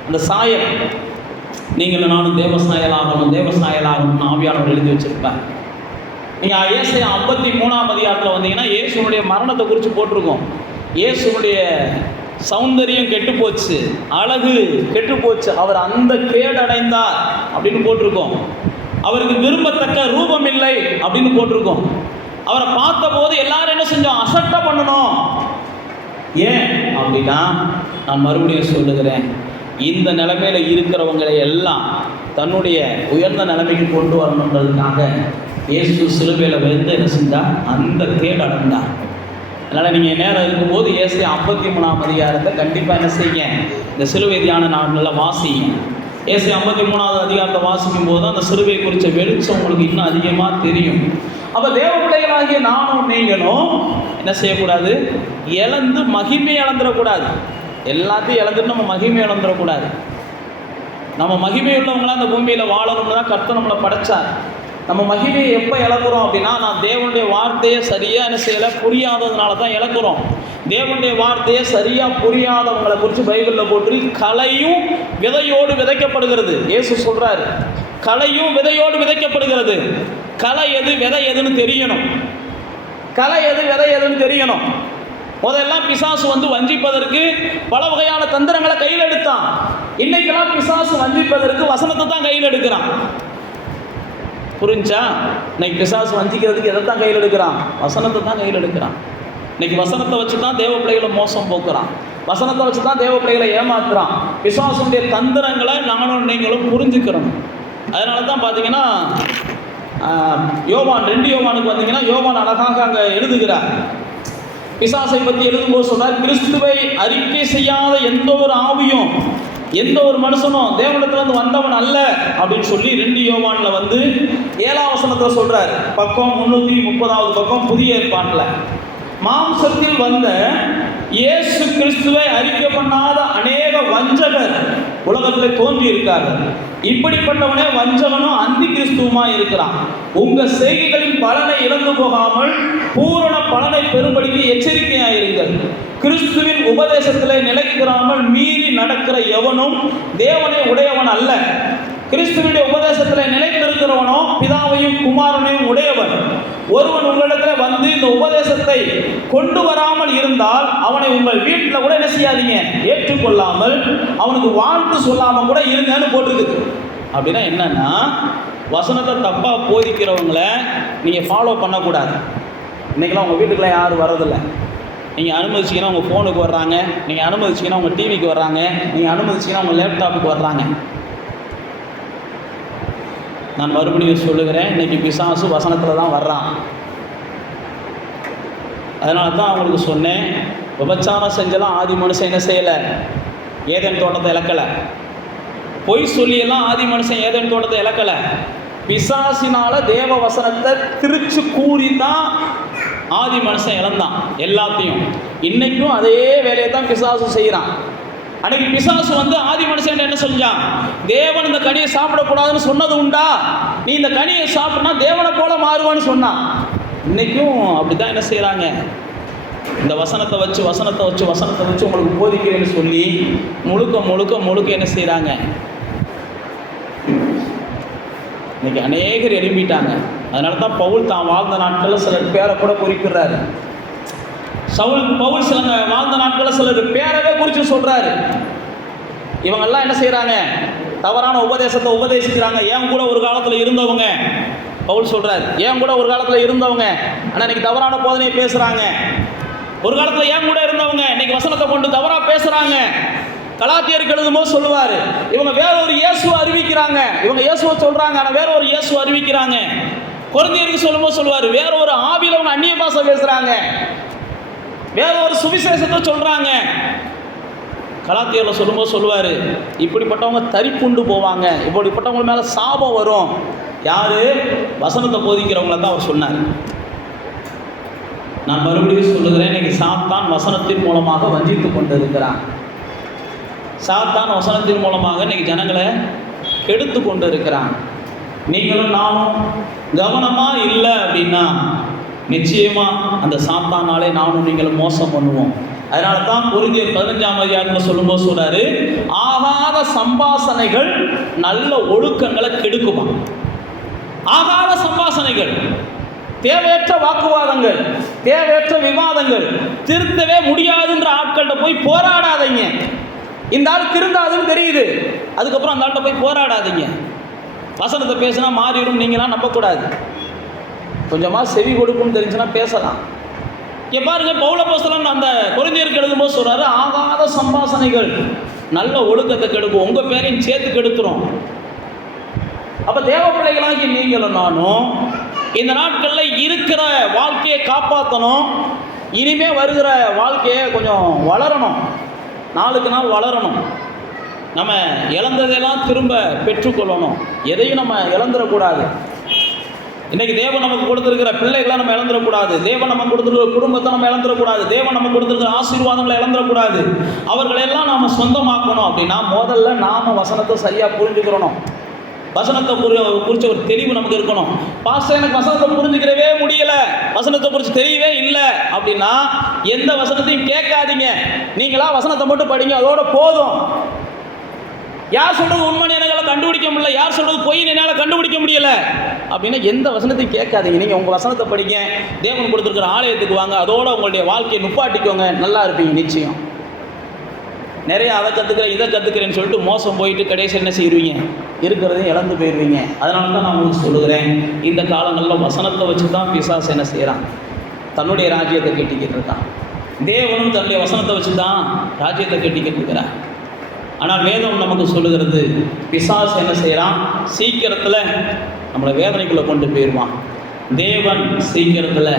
அந்த சாயல், நீங்களும் நானும் தேவ சாயலாகணும், தேவ சாயலாகணும்னு ஆவியானவர் எழுதி வச்சிருப்பார். நீங்கள் ஏசாயா 53ஆம் அதிகாரத்தில் வந்தீங்கன்னா, இயேசுனுடைய மரணத்தை குறித்து போட்டிருக்கோம். இயேசுனுடைய சௌந்தரியம் கெட்டு போச்சு, அழகு கெட்டு போச்சு, அவர் அந்த கேடடைந்தார் அப்படின்னு போட்டிருக்கோம். அவருக்கு விரும்பத்தக்க ரூபம் இல்லை அப்படின்னு போட்டிருக்கோம். அவரை பார்த்த போது எல்லாரும் என்ன செஞ்சோம்? அசட்டை பண்ணணும். ஏன் அப்படின்னா, நான் மறுபடியும் சொல்லுகிறேன், இந்த நிலைமையில இருக்கிறவங்களை எல்லாம் தன்னுடைய உயர்ந்த நிலைமைக்கு கொண்டு வரணுன்றதுக்காக இயேசு சிலுவையில் வந்து என்ன செஞ்சார்? அந்த கேடு அடைந்தார். அதனால் நீங்கள் நேரம் இருக்கும்போது ஏசாயா 53ஆம் அதிகாரத்தை கண்டிப்பாக என்ன செய்யுங்க? இந்த சிலுவை தியான நாளில் வாசிங்க. ஏசாயா 53ஆவது அதிகாரத்தை வாசிக்கும் போது அந்த சிலுவை குறித்த வெளிச்சம் உங்களுக்கு இன்னும் அதிகமாக தெரியும். அப்போ தேவ பிள்ளைகளாகிய நானும் நீங்களும் என்ன செய்யக்கூடாது? இழந்து மகிமை இழந்துடக்கூடாது. எல்லாத்தையும் இழந்துட்டு நம்ம மகிமை இழந்துடக்கூடாது. நம்ம மகிமை உள்ளவங்களாம் அந்த பூமியில் வாழணும்னு தான் கர்த்தர் நம்மளை படைச்சார். நம்ம மகிமையை எப்போ இழக்கிறோம் அப்படின்னா, நான் தேவனுடைய வார்த்தையை சரியாக என்ன செய்யலை, புரியாததுனால தான் இழக்கிறோம். தேவனுடைய வார்த்தையை சரியாக புரியாதவங்களை குறித்து பைபிளில் போட்டு கலையும் விதையோடு விதைக்கப்படுகிறது. இயேசு சொல்கிறாரு, கலையும் விதையோடு விதைக்கப்படுகிறது. களை எது விதை எதுன்னு தெரியணும். களை எது விதை எதுன்னு தெரியணும். முதல்லாம் பிசாசு வஞ்சிப்பதற்கு பல வகையான தந்திரங்களை கையில் எடுத்தான். இன்னைக்கெல்லாம் பிசாசு வஞ்சிப்பதற்கு வசனத்தை தான் கையில் எடுக்கிறான். புரிஞ்சா? இன்னைக்கு பிசாசு வஞ்சிக்கிறதுக்கு எதை தான் கையில் எடுக்கிறான்? வசனத்தை தான் கையில் எடுக்கிறான். இன்னைக்கு வசனத்தை வச்சு தான் தேவ பிள்ளைகளை மோசம் போக்குறான். வசனத்தை வச்சு தான் தேவ பிள்ளைகளை ஏமாத்துறான். பிசாசுடைய தந்திரங்களை நானும் நீங்களும் புரிஞ்சுக்கிறோம். அதனால தான் பார்த்தீங்கன்னா, யோவான் 2 யோவானுக்கு வந்தீங்கன்னா, யோவான் அழகாக அங்கே எழுதுகிறார். பிசாசை பற்றி எழுதும்போது சொல்றார், கிறிஸ்துவை அறிக்கை செய்யாத எந்த ஒரு ஆவியும் எந்த ஒரு மனுஷனும் தேவனிடத்திலிருந்து வந்தவன் அல்ல அப்படின்னு சொல்லி 2 யோவானில் 7ஆம் வசனத்தில் சொல்றார். பக்கம் 330வது பக்கம், புதிய ஏற்பாட்டில். மாம்சத்தில் வந்த இயேசு கிறிஸ்துவை அறிக்கை பண்ணாத அநேக வஞ்சகர் உலகத்தில் தோன்றி இருக்கார்கள். இப்படிப்பட்டவனே வஞ்சகனும் அந்தி கிறிஸ்துவுமா இருக்கிறான். உங்க செய்கைகளின் பலனை இழந்து போகாமல் பூரண பலனை பெறும்படிக்கு எச்சரிக்கையாயிருங்கள். கிறிஸ்துவின் உபதேசத்திலே நிலைக்கிறாமல் மீறி நடக்கிற எவனும் தேவனை உடையவன் அல்ல. கிறிஸ்துவினுடைய உபதேசத்தில் நிலைத்திருக்கிறவனோ பிதாவையும் குமாரனையும் உடையவன். ஒருவன் உங்களிடத்தில் இந்த உபதேசத்தை கொண்டு வராமல் இருந்தால் அவனை உங்கள் வீட்டில் கூட என்ன செய்யாதீங்க? ஏற்றுக்கொள்ளாமல் அவனுக்கு வாழ்த்து சொல்லாமல் கூட இருங்கன்னு போட்டிருக்குது. அப்படின்னா என்னன்னா, வசனத்தை தப்பாக போதிக்கிறவங்களை நீங்கள் ஃபாலோ பண்ணக்கூடாது. இன்றைக்கெல்லாம் உங்கள் வீட்டுக்கெல்லாம் யாரும் வர்றதில்லை. நீங்கள் அனுமதிச்சிங்கன்னா உங்கள் ஃபோனுக்கு வர்றாங்க, நீங்கள் அனுமதிச்சிங்கன்னா உங்கள் டிவிக்கு வர்றாங்க, நீங்கள் அனுமதிச்சிங்கன்னா உங்கள் லேப்டாப்புக்கு வர்றாங்க. நான் மறுபடியும் சொல்லுகிறேன், இன்றைக்கி பிசாசு வசனத்தில் தான் வர்றான். அதனால தான் அவங்களுக்கு சொன்னேன், விபச்சாரம் செஞ்செல்லாம் ஆதி மனுஷன் என்ன செய்யலை? ஏதேன் தோட்டத்தை இழக்கலை. பொய் சொல்லியெல்லாம் ஆதி மனுஷன் ஏதேன் தோட்டத்தை இழக்கலை. பிசாசினால் தேவ வசனத்தை திரிச்சு கூறி தான் ஆதி மனுஷன் இழந்தான் எல்லாத்தையும். இன்றைக்கும் அதே வேலையை தான் பிசாசு செய்கிறான். அன்னைக்கு பிசாசு ஆதி மனுஷன் என்ன செஞ்சான்? தேவன் இந்த கனியை சாப்பிடக்கூடாதுன்னு சொன்னது உண்டா? நீ இந்த கனியை சாப்பிட்னா தேவனை போல மாறுவான்னு சொன்னான். இன்றைக்கும் அப்படி தான் என்ன செய்கிறாங்க? இந்த வசனத்தை வச்சு உங்களுக்கு போதிக்கிறேன்னு சொல்லி முழுக்க என்ன செய்கிறாங்க? இன்னைக்கு அநேகர் எழுப்பிட்டாங்க. அதனால தான் பவுல் தான் வாழ்ந்த நாட்களில் சில பேரை கூட குறிப்பிடுறாரு. பவுல் சில வாழ்ந்த நாட்களில் சிலர் பேரவே குறித்து சொல்கிறாரு. இவங்கெல்லாம் என்ன செய்கிறாங்க? தவறான உபதேசத்தை உபதேசிக்கிறாங்க. ஏன் கூட ஒரு காலத்தில் இருந்தவங்க பவுல் சொல்றாரு, ஏன் கூட ஒரு காலத்தில் இருந்தவங்க ஆனால் இன்னைக்கு தவறான போதனையை பேசுகிறாங்க. ஒரு காலத்தில் ஏன் கூட இருந்தவங்க இன்னைக்கு வசனத்தை கொண்டு தவறாக பேசுகிறாங்க. கலாத்தியருக்கு எழுதும்போது சொல்லுவார், இவங்க வேற ஒரு இயேசுவை அறிவிக்கிறாங்க, இவங்க இயேசுவை சொல்கிறாங்க ஆனால் வேற ஒரு இயேசுவை அறிவிக்கிறாங்க. கொரிந்தியருக்கு சொல்லும்போது சொல்லுவார், வேற ஒரு ஆவியில் அவங்க அந்நிய பாஷை பேசுகிறாங்க, வேற ஒரு சுவிசேஷத்தை சொல்கிறாங்க. கலாத்தியரில் சொல்லும்போது சொல்லுவார், இப்படிப்பட்டவங்க தரிப்புண்டு போவாங்க, இப்படிப்பட்டவங்க மேலே சாபம் வரும். யார்? வசனத்தை போதிக்கிறவங்கள தான் அவர் சொன்னார். நான் மறுபடியும் சொல்லுகிறேன், இன்னைக்கு சாத்தான் வசனத்தின் மூலமாக வஞ்சித்து கொண்டு இருக்கிறான். சாத்தான் வசனத்தின் மூலமாக இன்னைக்கு ஜனங்களை கெடுத்து கொண்டு இருக்கிறான். நீங்களும் நானும் கவனமாக இல்லை அப்படின்னா நிச்சயமாக அந்த சாத்தானாலே நானும் நீங்களும் மோசம் பண்ணுவோம். அதனால தான் கொரிந்தியர் 15ஆம் அதிகாரத்தில் சொல்லும்போது சொல்றாரு, ஆகாத சம்பாசனைகள் நல்ல ஒழுக்கங்களை கெடுக்குமா. ஆகாத சம்பாசனைகள், தேவையற்ற வாக்குவாதங்கள், தேவையற்ற விவாதங்கள், திருத்தவே முடியாதுன்ற ஆட்கள்கிட்ட போய் போராடாதீங்க. இந்த ஆள் திருந்தாதுன்னு தெரியுது, அதுக்கப்புறம் அந்த ஆள்கிட்ட போய் போராடாதீங்க. வசனத்தை பேசினா மாறிடும் நீங்களாம் நம்பக்கூடாது. கொஞ்சமாக செவி கொடுக்கும்னு தெரிஞ்சுன்னா பேசலாம். இங்கே பாருங்க, பவுல் அப்போஸ்தலன் அந்த கொரிந்தியருக்கு எழுதும்போது சொல்றாரு, ஆகாத சம்பாசனைகள் நல்ல ஒழுக்கத்தை கெடுக்கும், உங்கள் பேரையும் சேர்த்து கெடுத்துரும். அப்போ தேவ பிள்ளைகளாகி நீங்களும் நானும் இந்த நாட்களில் இருக்கிற வாழ்க்கையை காப்பாற்றணும். இனிமே வருகிற வாழ்க்கையை கொஞ்சம் வளரணும், நாளுக்கு நாள் வளரணும். நம்ம இழந்ததெல்லாம் திரும்ப பெற்றுக்கொள்ளணும், எதையும் நம்ம இழந்துடக்கூடாது. இன்றைக்கி தேவன் நமக்கு கொடுத்துருக்கிற பிள்ளைகளை நம்ம இழந்துடக்கூடாது, தேவன் நமக்கு கொடுத்துருக்கிற குடும்பத்தை நம்ம இழந்துடக்கூடாது, தேவன் நமக்கு கொடுத்துருக்கிற ஆசீர்வாதங்களை இழந்துடக்கூடாது. அவர்களெல்லாம் நாம் சொந்தமாக்கணும் அப்படின்னா முதல்ல நாம் வசனத்தை சரியாக புரிஞ்சுக்கிறணும். வசனத்தை குறித்த ஒரு தெளிவு நமக்கு இருக்கணும். பாஸ்டர் எனக்கு வசனத்தை புரிஞ்சுக்கிறவே முடியலை, வசனத்தை குறித்து தெரியவே இல்லை அப்படின்னா எந்த வசனத்தையும் கேட்காதீங்க. நீங்களா வசனத்தை மட்டும் படிங்க, அதோட போதும். யார் சொல்கிறது உண்மை என்னால் கண்டுபிடிக்க முடியல, யார் சொல்கிறது பொய் என்னால் கண்டுபிடிக்க முடியல அப்படின்னா எந்த வசனத்தையும் கேட்காதீங்க. நீங்கள் உங்கள் வசனத்தை படிங்க, தேவன் கொடுத்துருக்கிற ஆலயத்துக்கு வாங்க, அதோட உங்களுடைய வாழ்க்கையை நுப்பாட்டிக்கோங்க, நல்லா இருப்பீங்க நிச்சயம். நிறைய அதை கற்றுக்கிறேன் இதை கற்றுக்கிறேன்னு சொல்லிட்டு மோசம் போயிட்டு கடைசி என்ன செய்வீங்க, இருக்கிறதையும் இழந்து போயிடுவீங்க. அதனால தான் நான் உங்களுக்கு சொல்லுகிறேன், இந்த காலங்களில் வசனத்தை வச்சு தான் பிசாசு என்ன செய்கிறான், தன்னுடைய ராஜ்யத்தை கட்டிக்கிட்டு இருக்கான். தேவனும் தன்னுடைய வசனத்தை வச்சு தான் ராஜ்யத்தை கட்டிக்கிட்டு இருக்கிறான். ஆனால் வேதம் நமக்கு சொல்லுகிறது, பிசாசு என்ன செய்கிறான், சீக்கிரத்தில் நம்மளை வேதனைக்குள்ளே கொண்டு போயிடுவான். தேவன் சீக்கிரத்தில்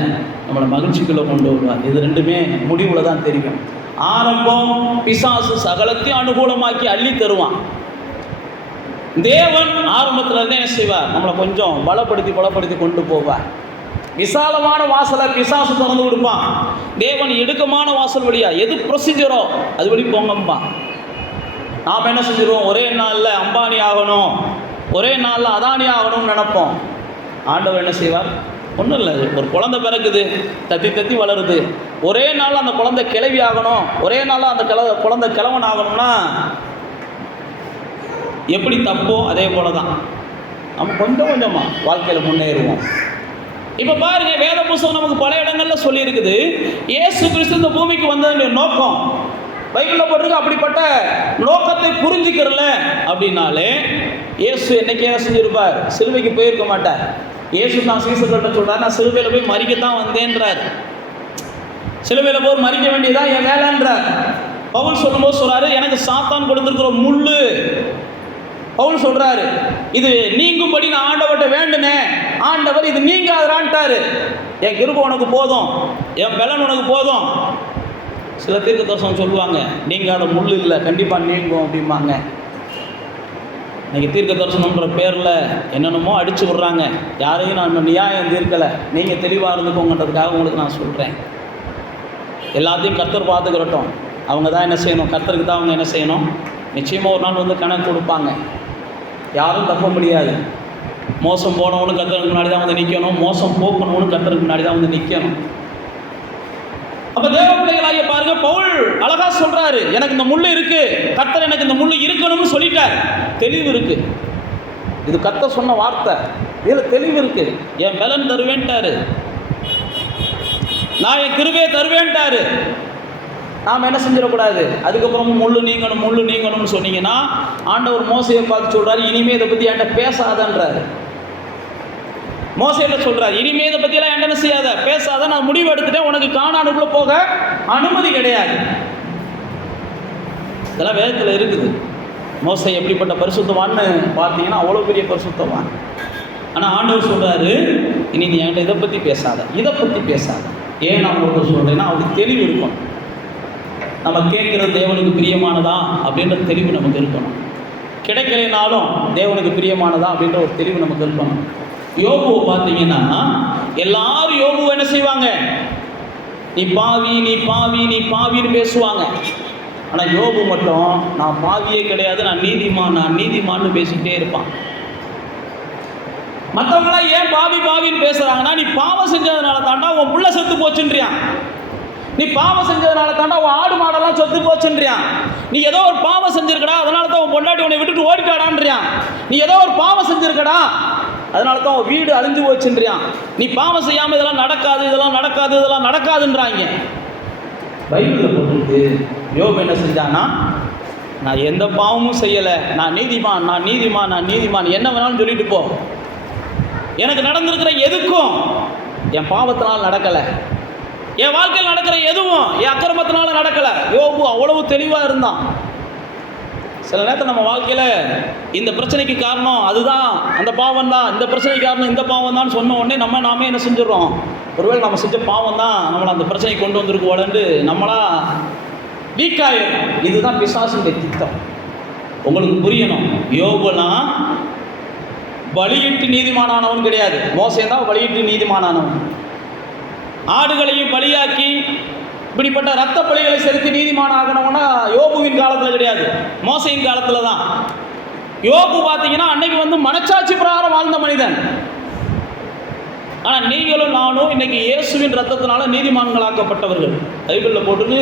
நம்மளை மகிழ்ச்சிக்குள்ளே கொண்டு வருவார். இது ரெண்டுமே முடிவில் தான் தெரியும். ஆரம்பம் பிசாசு சகலத்தையும் அனுகூலமாக்கி அள்ளி தருவான். தேவன் ஆரம்பத்தில் இருந்தே என்ன செய்வார், நம்மளை கொஞ்சம் பலப்படுத்தி கொண்டு போவார். விசாலமான வாசலை பிசாசு திறந்து கொடுப்பான். தேவன் இடுக்கமான வாசல் வழியா எது ப்ரொசீஜரோ அது வழி போங்கம்பான். நாம் என்ன செஞ்சிருவோம், ஒரே நாளில் அம்பானி ஆகணும், ஒரே நாளில் அதானி ஆகணும்னு நினைப்போம். ஆண்டவர் என்ன செய்வார், ஒன்றும் இல்லை, ஒரு குழந்தை பிறக்குது, தத்தி வளருது, ஒரே நாள் அந்த குழந்தை கிளவி ஆகணும், ஒரே நாளில் அந்த குழந்தை கிழவன் ஆகணும்னா எப்படி தப்போ அதே போல தான் நம்ம கொஞ்சம் கொஞ்சமாக வாழ்க்கையில் முன்னேறுவோம். இப்போ பாருங்க, வேத புத்தகம் நமக்கு பல இடங்களில் சொல்லியிருக்குது, இயேசு கிறிஸ்து இந்த பூமிக்கு வந்ததுடைய நோக்கம் பைபிளில் போட்டிருக்கு. அப்படிப்பட்ட நோக்கத்தை புரிஞ்சுக்கிறல அப்படின்னாலே இயேசு என்னைக்கே செஞ்சிருப்பார், சிலுவைக்கு போயிருக்க மாட்டார். இயேசு தான் சீசர்கள்ட்ட சொல்கிறார், நான் சிலுவையில் போய் மறிக்கத்தான் வந்தேன்றார். சிலுவையில் போய் மறிக்க வேண்டியதான் என் வேலைன்றார். பவுல் சொல்லும்போது சொல்கிறாரு, எனக்கு சாத்தான் கொடுத்துருக்கிற முள்ளு. பவுல் சொல்கிறாரு, இது நீங்கும்படி நான் ஆண்டவர்கிட்ட வேண்டுனேன், ஆண்டவர் இது நீங்காதான்ட்டாரு. என் கிருபை உனக்கு போதும், என் பலன் உனக்கு போதும். சில தீர்க்க தரிசனம் சொல்லுவாங்க, நீங்காத முள் இல்லை, கண்டிப்பாக நீங்கும் அப்படிம்பாங்க. இன்றைக்கி தீர்க்க தரிசனம்ன்ற பேரில் என்னென்னமோ அடித்து விட்றாங்க. யாரையும் நான் நியாயம் தீர்க்கலை, நீங்கள் தெளிவாக இருந்துக்கோங்கன்றதுக்காக உங்களுக்கு நான் சொல்கிறேன். எல்லாத்தையும் கர்த்தர் பார்த்துக்கிறட்டும். அவங்க தான் என்ன செய்யணும், கர்த்தருக்கு தான் அவங்க என்ன செய்யணும். நிச்சயமாக ஒரு நாள் வந்து கணக்கு கொடுப்பாங்க, யாரும் தப்ப முடியாது. மோசம் போனவனு கர்த்தருக்கு முன்னாடி தான் வந்து நிற்கணும், மோசம் போக்கணும்னு கர்த்தருக்கு முன்னாடி தான் வந்து நிற்கணும். அப்போ தேவ பிள்ளைகளாகிய பாருங்க, பவுல் அழகா சொல்றாரு, எனக்கு இந்த முள்ளு இருக்கு, கர்த்தர் எனக்கு இந்த முள்ளு இருக்கணும்னு சொல்லிட்டார். தெளிவு இருக்கு, இது கர்த்தர் சொன்ன வார்த்தை, இதில் தெளிவு இருக்கு. என் பலன் தருவேன்ட்டாரு, நான் என் கிருபையை தருவேன்ட்டாரு. நாம் என்ன செஞ்சிடக்கூடாது, அதுக்கப்புறம் முள்ளு நீங்கணும்னு சொன்னீங்கன்னா ஆண்டவர் மோசையை பார்த்து சொல்றாரு, இனிமேல் இதை பற்றி என்கிட்ட பேசாதன்றாரு. மோசேட்ட சொல்றாரு, இனிமே இதை பற்றியெல்லாம் என்ன செய்யாத, பேசாத, நான் முடிவு எடுத்துட்டேன், உனக்கு கானானுக்குள்ள போக அனுமதி கிடையாது. இதெல்லாம் வேதத்தில் இருக்குது. மோசே எப்படிப்பட்ட பரிசுத்தவான்னு பார்த்தீங்கன்னா அவ்வளோ பெரிய பரிசுத்தவான். ஆனால் ஆண்டவர் சொல்கிறாரு, இனி நீ என்கிட்ட இதை பற்றி பேசாத, இதை பற்றி பேசாத. ஏன் நான் உங்களுக்கு சொல்கிறேன்னா அவருக்கு தெளிவு இருக்கணும். நம்ம கேட்குறது தேவனுக்கு பிரியமானதா அப்படின்ற தெளிவு நமக்கு இருக்கணும். கிடைக்கலைனாலும் தேவனுக்கு பிரியமானதா அப்படின்ற ஒரு தெளிவு நமக்கு இருக்கணும். யோபுவை பார்த்தீங்கன்னா எல்லாரும் யோபுவை என்ன செய்வாங்க, நீ பாவி, நீ பாவி, நீ பாவின்னு பேசுவாங்க. ஆனால் யோபு மட்டும் நான் பாவியே கிடையாது, நான் நீதிமான், நான் நீதிமான்னு பேசிக்கிட்டே இருப்பான். மற்றவங்களாம் ஏன் பாவி பாவின்னு பேசுகிறாங்கன்னா, நீ பாவம் செஞ்சதுனால தாண்டா உன் புள்ள செத்து போச்சுன்றியான், நீ பாவம் செஞ்சதுனால தாண்டா உன் ஆடு மாடெல்லாம் செத்து போச்சுன்றியான், நீ ஏதோ ஒரு பாவம் செஞ்சிருக்கடா அதனால தான் உன் பொண்டாட்டி உன்னை விட்டுட்டு ஓடிட்டாடான்றியான், நீ ஏதோ ஒரு பாவம் செஞ்சிருக்கடா அதனால தான் உன் வீடு அழிஞ்சு போச்சுன்றியான், நீ பாவம் செய்யாமல் இதெல்லாம் நடக்காது, இதெல்லாம் நடக்காது, இதெல்லாம் நடக்காதுன்றாங்க. பைபிளில் போட்டு யோபு என்ன செஞ்சான்னா, நான் எந்த பாவமும் செய்யலை, நான் நீதிமான், நான் நீதிமான், நான் நீதிமான், என்ன வேணாலும் சொல்லிட்டு போ, எனக்கு நடந்திருக்கிற எதுக்கும் என் பாவத்தினால் நடக்கலை, என் வாழ்க்கையில் நடக்கிற எதுவும் என் அக்கிரமத்தினால நடக்கலை. யோபு அவ்வளவு தெளிவாக இருந்தான். சில நேரத்தில் நம்ம வாழ்க்கையில் இந்த பிரச்சனைக்கு காரணம் அதுதான், அந்த பாவம் தான், இந்த பிரச்சனைக்கு காரணம் இந்த பாவம் தான் சொன்ன உடனே நாமே என்ன செஞ்சிடறோம், ஒருவேளை நம்ம செஞ்ச பாவம் தான் நம்மளை அந்த பிரச்சனை கொண்டு வந்திருக்கோலன்னு நம்மளா வீக்காயிரும். இதுதான் பிசாசுடைய திட்டம். உங்களுக்கு புரியணும், யோபுலாம் பலியிட்டு நீதிமானவன் கிடையாது, மோசே தான் பலியிட்டு நீதிமானவன். ஆடுகளையும் பலியாக்கி இப்படிப்பட்ட ரத்த பலிகளை செலுத்தி நீதிமான ஆகணும்னா யோபுவின் காலத்தில் கிடையாது, மோசையின் காலத்தில் தான். யோபு பார்த்தீங்கன்னா அன்னைக்கு மனச்சாட்சி பிரகாரம் வாழ்ந்த மனிதன். ஆனால் நீங்களும் நானும் இன்னைக்கு இயேசுவின் ரத்தத்தினால நீதிமான்களாக்கப்பட்டவர்கள். பைபிளில் போட்டு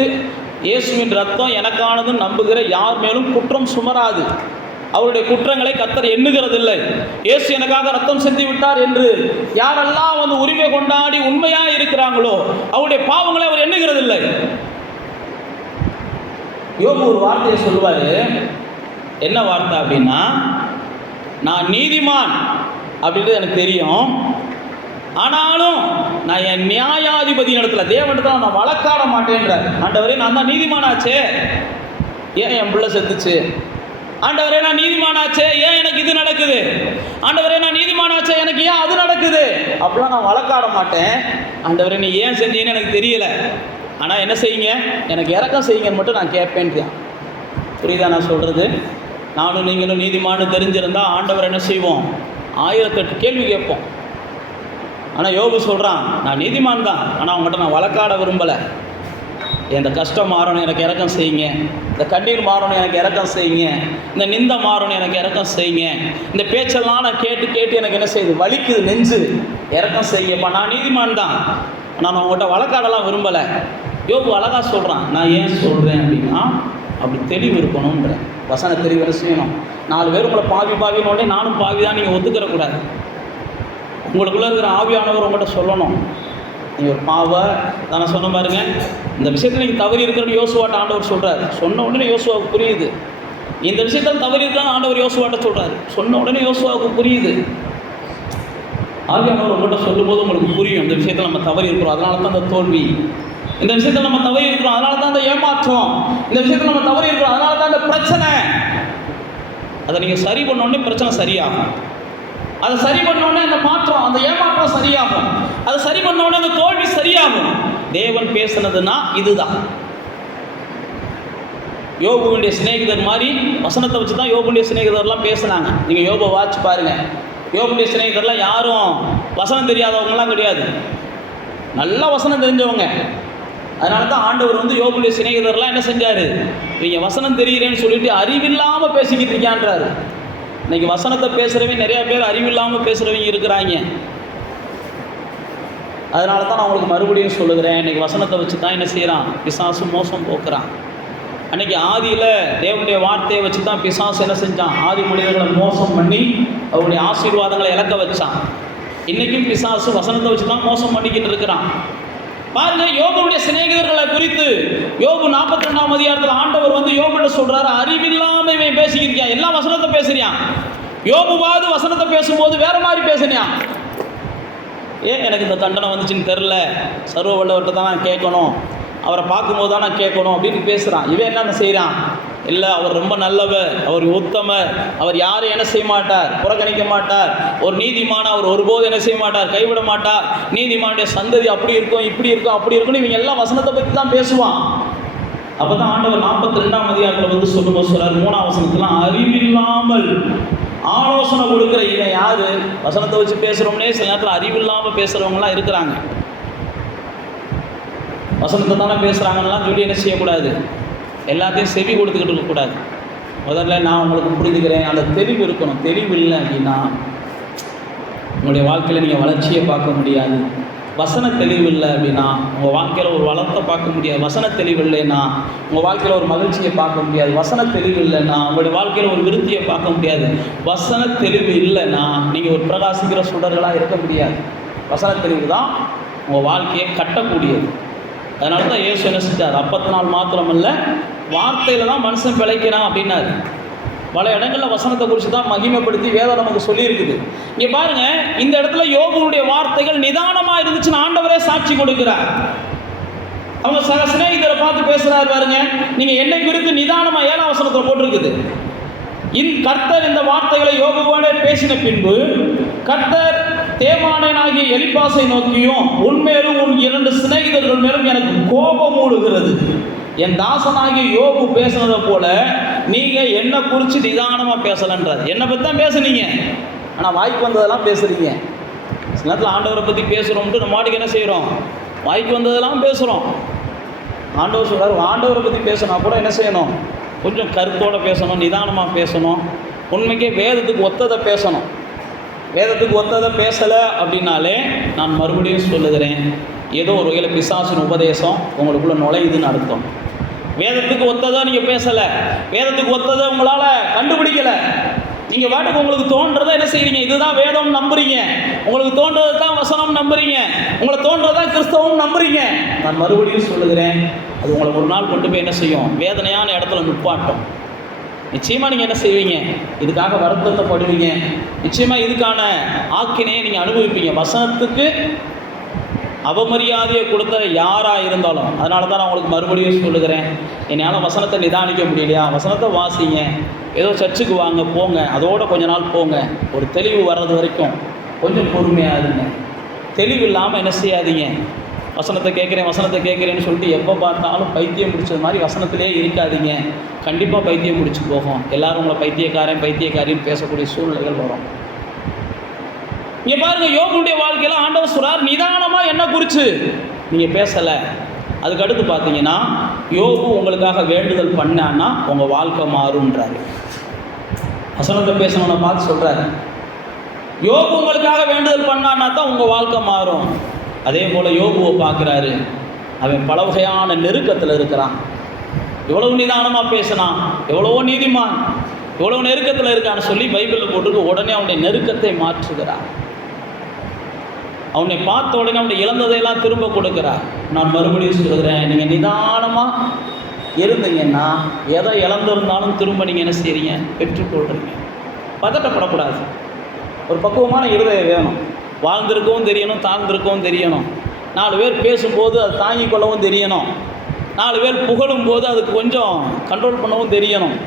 இயேசுவின் ரத்தம் எனக்கானது நம்புகிற யார் மேலும் குற்றம் சுமராது, அவருடைய குற்றங்களை கர்த்தர் எண்ணுகிறதில்லை. இயேசு எனக்காக ரத்தம் சிந்தி விட்டார் என்று யாரெல்லாம் உரிமை கொண்டாடி உண்மையா இருக்கிறாங்களோ அவருடைய பாவங்களை அவர் எண்ணுகிறதில்லை. யோபு ஒரு வார்த்தையை சொல்லுவாரு, என்ன வார்த்தை அப்படின்னா, நான் நீதிமான் அப்படின்றது எனக்கு தெரியும், ஆனாலும் நான் என் நியாயாதிபதி இடத்துல தேவனிடத்தில் நான் வழக்காட மாட்டேன்றார். ஆண்டவரே நான் தான் நீதிமானாச்சே, ஏன் என் பிள்ளை செத்துச்சு, ஆண்டவரே நான் நீதிமானாச்சே ஏன் எனக்கு இது நடக்குது, ஆண்டவரே நான் நீதிமானாச்சே எனக்கு ஏன் அது நடக்குது, அப்படிலாம் நான் வழக்காட மாட்டேன். ஆண்டவரே நீ ஏன் செஞ்சீங்கன்னு எனக்கு தெரியல, ஆனால் என்ன செய்யுங்க, எனக்கு இறக்கம் செய்யுங்கன்னு மட்டும் நான் கேட்பேன்றியான். புரியுதா நான் சொல்கிறது? நானும் நீங்களும் நீதிமான்னு தெரிஞ்சிருந்தால் ஆண்டவர் என்ன செய்வோம், 1008 கேள்வி கேட்போம். ஆனால் யோபு சொல்கிறான், நான் நீதிமான் தான், ஆனால் அவங்ககிட்ட நான் வழக்காட விரும்பலை. இந்த கஷ்டம் மாறணும் எனக்கு இறக்கம் செய்யுங்க, இந்த கண்ணீர் மாறணும் எனக்கு இறக்கம் செய்யுங்க, இந்த நிந்த மாறணும் எனக்கு இறக்கம் செய்யுங்க, இந்த பேச்செல்லாம் நான் கேட்டு கேட்டு எனக்கு என்ன செய்யுது, வலிக்குது நெஞ்சு, இறக்கம் செய்யப்பா, நான் நீதிமான் தான், நான் அவங்ககிட்ட வழக்காடலாம் விரும்பலை. யோபு அழகாக சொல்கிறான். நான் ஏன் சொல்கிறேன் அப்படின்னா, அப்படி தெளிவு இருக்கணுன்ற வசன தெளிவு என்ன செய்யணும். 4 பேர் உங்களை பாவி பாவினோடனே நானும் பாவி தான் நீங்கள் ஒத்துக்கிறக்கூடாது. உங்களுக்குள்ளே இருக்கிற ஆவியானவர் உங்கள்கிட்ட சொல்லணும், நீங்கள் ஒரு பாவ நான் சொன்ன பாருங்க, இந்த விஷயத்தில் நீங்கள் தவறி இருக்கிறன்னு யோசுவாட்ட ஆண்டவர் சொல்கிறார். சொன்ன உடனே யோசுவாவுக்கு புரியுது. இந்த விஷயத்தில் தவறி இருக்கான்னு ஆண்டவர் யோசுவாட்ட சொல்கிறார். சொன்ன உடனே யோசுவாவுக்கு புரியுது. ஆவியானவர் உங்கள்கிட்ட சொல்லும்போது உங்களுக்கு புரியும், இந்த விஷயத்தில் நம்ம தவறி இருக்கிறோம், அதனால தான் அந்த தோல்வி, இந்த விஷயத்தில் நம்ம தவறி இருக்கிறோம் அதனால தான் அந்த ஏமாற்றம், இந்த விஷயத்தில் நம்ம தவறி இருக்கிறோம் அதனால தான் அந்த பிரச்சனை. அதை நீங்கள் சரி பண்ணோடனே பிரச்சனை சரியாகும், அதை சரி பண்ணோடனே அந்த மாற்றம், அந்த ஏமாற்றம் சரியாகும், அதை சரி பண்ணோடனே அந்த தோல்வி சரியாகும். தேவன் பேசுனதுன்னா இதுதான். யோபுடைய சிநேகிதர் மாதிரி வசனத்தை வச்சு தான் யோபுடைய சிநேகிதர்லாம் பேசுனாங்க. நீங்கள் யோபை வாட்சி பாருங்கள். யோபுடைய சிநேகிதர்லாம் யாரும் வசனம் தெரியாதவங்களாம் கிடையாது, நல்லா வசனம் தெரிஞ்சவங்க. அதனால தான் ஆண்டவர் யோபுடைய சிநேகிதர்லாம் என்ன செஞ்சார், நீங்கள் வசனம் தெரிகிறேன்னு சொல்லிட்டு அறிவில்லாமல் பேசிக்கிட்டு இருக்கான்றாரு. இன்றைக்கி வசனத்தை பேசுகிறவங்க நிறையா பேர் அறிவில்லாமல் பேசுகிறவங்க இருக்கிறாங்க. அதனால தான் நான் உங்களுக்கு மறுபடியும் சொல்லுகிறேன், இன்றைக்கி வசனத்தை வச்சு தான் என்ன செய்கிறான், பிசாசு மோசம் போக்குறான். அன்றைக்கி ஆதியில் தேவனுடைய வார்த்தையை வச்சு தான் பிசாசு என்ன செஞ்சான், ஆதி மனிதர்களை மோசம் பண்ணி அவருடைய ஆசீர்வாதங்களை இழக்க வச்சான். இன்றைக்கும் பிசாசு வசனத்தை வச்சு தான் மோசம் பண்ணிக்கிட்டு இருக்கிறான். பாருங்க, யோபுடைய சிநேகிதர்களை குறித்து யோபு 42ஆம் அதிகாரத்தில் ஆண்டவர் யோபுட்ட சொல்றாரு, அறிவில்லாம இவன் பேசிக்கிறியான், எல்லாம் வசனத்தை பேசுறியான். யோபுவாது வசனத்தை பேசும்போது வேற மாதிரி பேசுறியான். ஏன் எனக்கு இந்த தண்டனை வந்துச்சுன்னு தெரில, சர்வ வல்லவர்கிட்ட தான் நான் கேட்கணும், அவரை பார்க்கும்போது தான் நான் கேட்கணும் அப்படின்னு பேசுகிறான். இவன் என்ன செய்கிறான்? இல்லை, அவர் ரொம்ப நல்லவர், அவர் உத்தமர், அவர் யாரும் என்ன செய்ய மாட்டார், புறக்கணிக்க மாட்டார், ஒரு நீதிமான அவர் ஒருபோது என்ன செய்ய மாட்டார், கைவிட மாட்டார், நீதிமானுடைய சந்ததி அப்படி இருக்கும் இப்படி இருக்கும் அப்படி இருக்குன்னு இவங்க எல்லாம் வசனத்தை பற்றி தான் பேசுவான். அப்போ தான் ஆண்டவர் 42ஆம் அதிகாரத்தில் வந்து சொல்லும்போது சொல்கிறார், 3ஆம் வசனத்துலாம், அறிவில்லாமல் ஆலோசனை கொடுக்குற இவன் யாரு? வசனத்தை வச்சு பேசுகிறோம்னே சில நேரத்தில் அறிவில்லாமல் பேசுகிறவங்களாம் இருக்கிறாங்க. வசனத்தை தானே பேசுகிறாங்கலாம் சொல்லி என்ன செய்யக்கூடாது, எல்லாத்தையும் செவி கொடுத்துக்கிட்டு இருக்கக்கூடாது. முதல்ல நான் உங்களுக்கு புரிஞ்சுக்கிறேன், அந்த தெளிவு இருக்கணும். தெளிவு இல்லை அப்படின்னா உங்களுடைய வாழ்க்கையில் நீங்கள் வளர்ச்சியை பார்க்க முடியாது. வசன தெளிவு இல்லை அப்படின்னா உங்கள் வாழ்க்கையில் ஒரு வளத்தை பார்க்க முடியாது. வசன தெளிவு இல்லைன்னா உங்கள் வாழ்க்கையில் ஒரு மகிழ்ச்சியை பார்க்க முடியாது. வசன தெளிவு இல்லைன்னா உங்களுடைய வாழ்க்கையில் ஒரு விருத்தியை பார்க்க முடியாது. வசன தெளிவு இல்லைன்னா நீங்கள் ஒரு பிரகாசிக்கிற சுடர்களாக இருக்க முடியாது. வசன தெளிவு தான் உங்கள் வாழ்க்கையை கட்டக்கூடியது. அதனால தான் இயேசு என்ன செஞ்சார், அப்பத்தினால் மாத்திரமல்ல வார்த்தையில் தான் மனுஷன் பிழைக்கிறான் அப்படின்னாரு. பல இடங்களில் வசனத்தை குறித்து தான் மகிமைப்படுத்தி வேதம் நமக்கு சொல்லியிருக்குது. இங்கே பாருங்கள், இந்த இடத்துல யோபுடைய வார்த்தைகள் நிதானமாக இருந்துச்சுன்னு ஆண்டவரே சாட்சி கொடுக்கிறார். அவங்க சக சிநேகிதரை பார்த்து பேசுகிறாரு பாருங்க, நீங்கள் என்னை குறித்து நிதானமாக 7ஆம் வசனத்தில் போட்டிருக்குது. கர்த்தர் இந்த வார்த்தைகளை யோபுவோட பேசின பின்பு கர்த்தர் தேமானேனாகிய எலிப்பாசை நோக்கியும் உன்மேலும் உன் 2 சிநேகிதர்கள் மேலும் எனக்கு கோபம் மூடுகிறது. என் தாசனாகிய யோபு பேசுனதை போல நீங்கள் என்னை குறித்து நிதானமாக பேசலன்றார். என்னை பற்றி தான் பேசுனீங்க, ஆனால் வாய்க்கு வந்ததெல்லாம் பேசுகிறீங்க. சில நேரத்தில் ஆண்டவரை பற்றி பேசுகிறோம்ட்டு நம்ம மாட்டுக்கு என்ன செய்கிறோம், வாய்க்கு வந்ததெல்லாம் பேசுகிறோம். ஆண்டவர் சொல்கிறார், ஆண்டவரை பற்றி பேசினா கூட என்ன செய்யணும், கொஞ்சம் கருத்தோடு பேசணும், நிதானமாக பேசணும், உண்மைக்கே வேதத்துக்கு ஒத்ததை பேசணும். வேதத்துக்கு ஒத்ததை பேசலை அப்படின்னாலே நான் மறுபடியும் சொல்லுகிறேன், ஏதோ ஒரு வகையில் பிசாசின் உபதேசம் உங்களுக்குள்ளே நுழையுதுன்னு அர்த்தம். வேதத்துக்கு ஒத்ததை நீங்கள் பேசலை, வேதத்துக்கு ஒத்ததை உங்களால் கண்டுபிடிக்கலை, நீங்கள் பாட்டுக்கு உங்களுக்கு தோன்றதை என்ன செய்கிறீங்க, இதுதான் வேதம் நம்புறீங்க, உங்களுக்கு தோன்றது தான் வசனம் நம்புறீங்க, உங்களை தோன்றதான் கிறிஸ்தவம் நம்புறீங்க. நான் மறுபடியும் சொல்லுகிறேன், அது உங்களை ஒரு நாள் கொண்டு போய் என்ன செய்யும், வேதனையான இடத்துல நிப்பாட்டும். நிச்சயமாக நீங்கள் என்ன செய்வீங்க, இதுக்காக வருத்தப்படுவீங்க, நிச்சயமாக இதுக்கான ஆக்கினையை நீங்கள் அனுபவிப்பீங்க. வசனத்துக்கு அவமரியாதையை கொடுத்த யாராக இருந்தாலும். அதனால தான் நான் உங்களுக்கு மறுபடியும் சொல்லுகிறேன், என்னால் வசனத்தை நிதானிக்க முடியலையா, வசனத்தை வாசிங்க, ஏதோ சர்ச்சுக்கு வாங்க போங்க, அதோட கொஞ்ச நாள் போங்க, ஒரு தெளிவு வர்றது வரைக்கும் கொஞ்சம் பொறுமையாக இருங்க. தெளிவு இல்லாமல் என்ன செய்யாதீங்க, வசனத்தை கேட்குறேன்னு சொல்லிட்டு எப்போ பார்த்தாலும் பைத்தியம் பிடிச்சது மாதிரி வசனத்திலே இருக்காதீங்க. கண்டிப்பாக பைத்தியம் பிடிச்சி போகும். எல்லோரும் உங்களை பைத்தியக்காரின்னு பேசக்கூடிய சூழ்நிலைகள் வரும். இங்கே பாருங்கள், யோபுடைய வாழ்க்கையில் ஆண்டவர் சொல்றார், நிதானமாக என்ன குறித்து நீங்கள் பேசலை. அதுக்கு அடுத்து பார்த்தீங்கன்னா, யோபு உங்களுக்காக வேண்டுதல் பண்ணான்னா உங்கள் வாழ்க்கை மாறுன்றாரு. வசனத்தை பேசணும்னு பார்த்து சொல்கிறாரு, யோபு உங்களுக்காக வேண்டுதல் பண்ணான்னா தான் உங்கள் வாழ்க்கை மாறும். அதே போல் யோபுவை பார்க்குறாரு, அவன் பல வகையான நெருக்கத்தில் இருக்கிறான். எவ்வளவு நிதானமாக பேசினான், எவ்வளவோ நீதிமான், எவ்வளோ நெருக்கத்தில் இருக்கான்னு சொல்லி பைபிளில் போட்டுட்டு உடனே அவனுடைய நெருக்கத்தை மாற்றுகிறார். அவனை பார்த்த உடனே அவனுடைய இழந்ததையெல்லாம் திரும்ப கொடுக்குறார். நான் மறுபடியும் சொல்கிறேன், நீங்கள் நிதானமாக இருந்தீங்கன்னா எதை இழந்திருந்தாலும் திரும்ப நீங்கள் என்ன செய்கிறீங்க, பெற்றுக்கொள்கிறீங்க. பதட்டப்படக்கூடாது. ஒரு பக்குவமான இருதயம் வேணும். வாழ்ந்திருக்கவும் தெரியணும், தாழ்ந்திருக்கவும் தெரியணும். 4 பேர் பேசும்போது அது தாங்கிக் கொள்ளவும் தெரியணும். 4 பேர் புகழும் போது அதுக்கு கொஞ்சம் கண்ட்ரோல் பண்ணவும் தெரியணும்.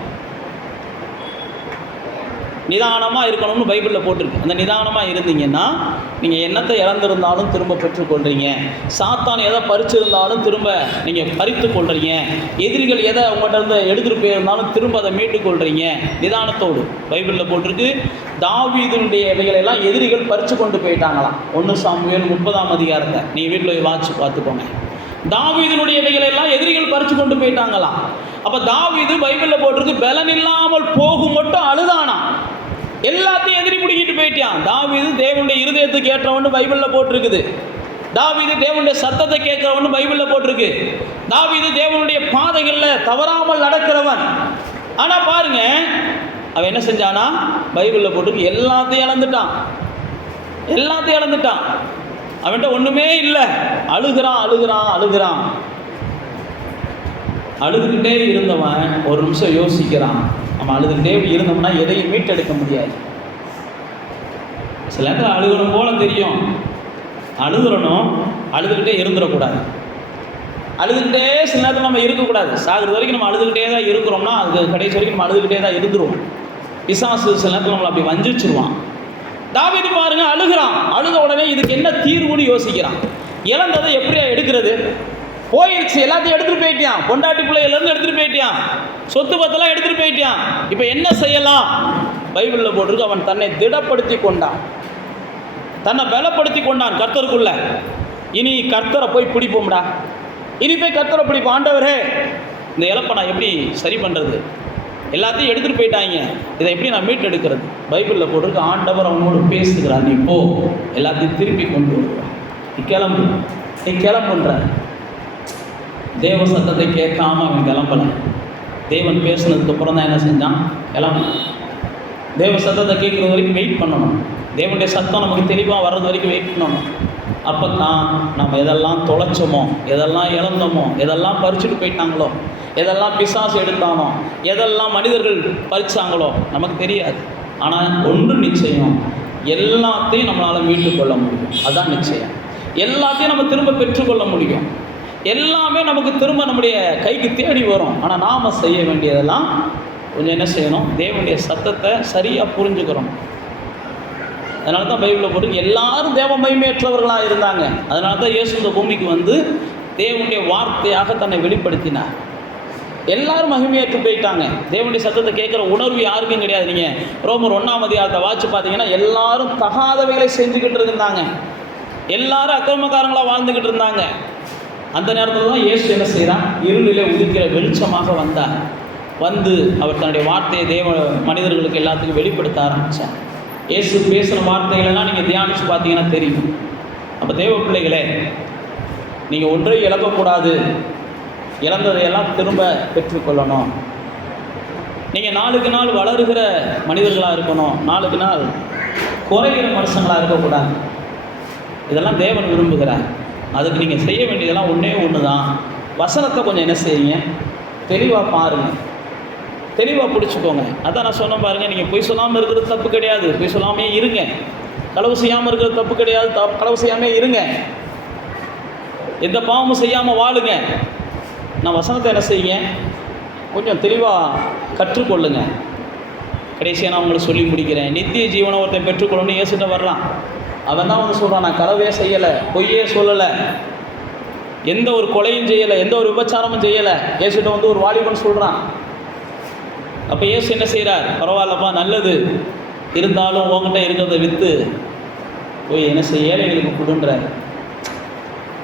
நிதானமாக இருக்கணும்னு பைபிளில் போட்டிருக்கு. அந்த நிதானமாக இருந்தீங்கன்னா நீங்கள் என்னத்தை இழந்திருந்தாலும் திரும்ப பெற்றுக்கொள்கிறீங்க. சாத்தான் எதை பறிச்சிருந்தாலும் திரும்ப நீங்கள் பறித்து கொள்கிறீங்க. எதிரிகள் எதை உங்கள்கிட்ட இருந்து எடுத்துகிட்டு போயிருந்தாலும் திரும்ப அதை மீட்டுக்கொள்கிறீங்க நிதானத்தோடு. பைபிளில் போட்டிருக்கு, தாவீதுடைய இவைகளெல்லாம் எதிரிகள் பறித்து கொண்டு போயிட்டாங்களாம். 1 சாமுவேல் 30ஆம் அதிகாரத்தை நீங்கள் வீட்டில் வாட்சி பார்த்துக்கோங்க. தாவீதுடைய இவைகளெல்லாம் எதிரிகள் பறித்து கொண்டு போயிட்டாங்களாம். அப்போ தாவீது பைபிளில் போட்டிருக்கு, பலன் இல்லாமல் போகும் மட்டும் அழுதானா, எல்லாத்தையும் எதிரி பிடிக்கிட்டு போயிட்டான். தாவீது தேவனுடைய இருதயத்துக்கு ஏற்றவன்னு பைபிளில் போட்டிருக்குது. தாவீது தேவனுடைய சத்தத்தை கேட்கிறவன்னு பைபிளில் போட்டிருக்கு. தாவீது தேவனுடைய பாதைகளில் தவறாமல் நடக்கிறவன். ஆனால் பாருங்க, அவன் என்ன செஞ்சானா, பைபிளில் போட்டிருக்கு, எல்லாத்தையும் இழந்துட்டான். அவன்கிட்ட ஒன்றுமே இல்லை. அழுகிறான். அழுதுகிட்டே இருந்தவன் ஒரு நிமிஷம் யோசிக்கிறான். நம்ம அழுதுகிட்டே இருந்தோம்னா எதையும் மீட்டெடுக்க முடியாது. சில நேரத்தில் அழுகணும் போல தெரியும், அழுதுறணும், அழுதுகிட்டே இருந்துடக்கூடாது. அழுதுகிட்டே சில நேரத்தில் நம்ம இருக்கக்கூடாது. சாகிறது வரைக்கும் நம்ம அழுதுகிட்டே தான் இருக்கிறோம்னா அது கடைசி வரைக்கும் நம்ம அழுதுகிட்டே தான் இருந்துருவோம். பிசாசு சில நேரத்தில் நம்மளை அப்படி வஞ்சிச்சிருவான். தாவீது பாருங்க, அழுகிறான். அழுத உடனே இதுக்கு என்ன தீர்வுன்னு யோசிக்கிறான். இழந்ததை எப்படியா எடுக்கிறது? போயிடுச்சு, எல்லாத்தையும் எடுத்துகிட்டு போயிட்டான். பொண்டாட்டி பிள்ளையிலேருந்து எடுத்துகிட்டு போயிட்டான், சொத்து பத்தெல்லாம் எடுத்துகிட்டு போயிட்டான். இப்போ என்ன செய்யலாம்? பைபிளில் போட்டிருக்கு, அவன் தன்னை திடப்படுத்தி கொண்டான், தன்னை பலப்படுத்தி கொண்டான் கர்த்தருக்குள்ள. இனி கர்த்தரை போய் பிடிப்போம்டா, இனி போய் கர்த்தரை பிடிப்போம். ஆண்டவரே, இந்த இழப்பை நான் எப்படி சரி பண்ணுறது? எல்லாத்தையும் எடுத்துகிட்டு போயிட்டாங்க, இதை எப்படி நான் மீட்டு எடுக்கிறது? பைபிளில் போட்டிருக்கு, ஆண்டவர் அவனோடு பேசுகிறார். நீ போ, எல்லாத்தையும் திருப்பி கொண்டு வருவார், நீ கிளம்பு, நீ கிளம்புன்ற. தேவ சத்தத்தை கேட்காம அவன் கிளம்பலை. தேவன் பேசுனதுக்கு அப்புறம் தான் என்ன செஞ்சான்? கிளம்பு. தேவ சத்தத்தை கேட்குற வரைக்கும் வெயிட் பண்ணணும். தேவனுடைய சத்தம் நமக்கு தெளிவாக வர்றது வரைக்கும் வெயிட் பண்ணணும். அப்போ தான் நம்ம எதெல்லாம் தொலைச்சோமோ, எதெல்லாம் இழந்தோமோ, எதெல்லாம் பறிச்சுட்டு போயிட்டாங்களோ, எதெல்லாம் பிசாசு எடுத்தானோ, எதெல்லாம் மனிதர்கள் பறிச்சாங்களோ நமக்கு தெரியாது. ஆனால் ஒன்று நிச்சயம், எல்லாத்தையும் நம்மளால் மீட்டு கொள்ள முடியும். அதுதான் நிச்சயம். எல்லாத்தையும் நம்ம திரும்ப பெற்றுக்கொள்ள முடியும். எல்லாமே நமக்கு திரும்ப நம்முடைய கைக்கு தேடி வரும். ஆனால் நாம் செய்ய வேண்டியதெல்லாம் கொஞ்சம் என்ன செய்யணும்? தேவனுடைய சத்தத்தை சரியாக புரிஞ்சுக்கிறோம். அதனால தான் பைபிளில் போட்டு எல்லாரும் தேவ மகிமையற்றவர்களாக இருந்தாங்க. அதனால தான் இயேசு இந்த பூமிக்கு வந்து தேவனுடைய வார்த்தையாக தன்னை வெளிப்படுத்தினார். எல்லாரும் மகிமையேற்று போயிட்டாங்க. தேவனுடைய சத்தத்தை கேட்குற உணர்வு யாருக்கும் கிடையாது. நீங்கள் ரோமர் 1ஆம் அதிகாரத்தை வாட்சி பார்த்தீங்கன்னா எல்லாரும் தகாதவைகளை செஞ்சுக்கிட்டு இருந்தாங்க, எல்லாரும் அக்கிரமக்காரங்களாக வாழ்ந்துக்கிட்டு இருந்தாங்க. அந்த நேரத்தில் தான் இயேசு என்ன செய்கிறான்? இருளிலே உதிக்கிற வெளிச்சமாக வந்தார். வந்து அவர் தன்னுடைய வார்த்தையை தேவ மனிதர்களுக்கு எல்லாத்துக்கும் வெளிப்படுத்த ஆரம்பித்தார். இயேசு பேசுகிற வார்த்தைகளெல்லாம் நீங்கள் தியானித்து பார்த்தீங்கன்னா தெரியும். அப்போ தேவ பிள்ளைகளே, நீங்கள் ஒன்றை இழக்கக்கூடாது, இழந்ததையெல்லாம் திரும்ப பெற்றுக்கொள்ளணும். நீங்கள் நாளுக்கு நாள் வளருகிற மனிதர்களாக இருக்கணும், நாளுக்கு நாள் குறைகிற மனுஷங்களாக இருக்கக்கூடாது. இதெல்லாம் தேவன் விரும்புகிறார். அதுக்கு நீங்கள் செய்ய வேண்டியதெல்லாம் ஒன்றே ஒன்று தான். வசனத்தை கொஞ்சம் என்ன செய்யுங்க? தெளிவாக பாருங்கள், தெளிவாக பிடிச்சிக்கோங்க. அதான் நான் சொன்ன பாருங்கள், நீங்கள் பொய் சொல்லாமல் இருக்கிறது தப்பு கிடையாது, பொய் சொல்லாமே இருங்க. களவு செய்யாமல் இருக்கிறது தப்பு கிடையாது, களவு செய்யாமே இருங்க. எந்த பாவமும் செய்யாமல் வாழுங்க. நான் வசனத்தை என்ன செய்யுங்க? கொஞ்சம் தெளிவாக கற்றுக்கொள்ளுங்க. கடைசியாக நான் உங்களுக்கு சொல்லி முடிக்கிறேன். நித்திய ஜீவனை ஒருத்தன் பெற்றுக்கொள்ளணும்னு இயேசுகிட்ட வர்றான். அவன் தான் வந்து சொல்கிறான், நான் களவே செய்யலை, பொய்யே சொல்லலை, எந்த ஒரு கொலையும் செய்யலை, எந்த ஒரு விபச்சாரமும் செய்யலை. இயேசுகிட்ட வந்து ஒரு வாலிபன் சொல்கிறான். அப்போ இயேசு என்ன செய்கிறார்? பரவாயில்லப்பா, நல்லது, இருந்தாலும் உங்ககிட்ட இருக்கிறத விற்று போய் என்ன செய்ய ஏழைகளுக்கு கொடுன்றார்.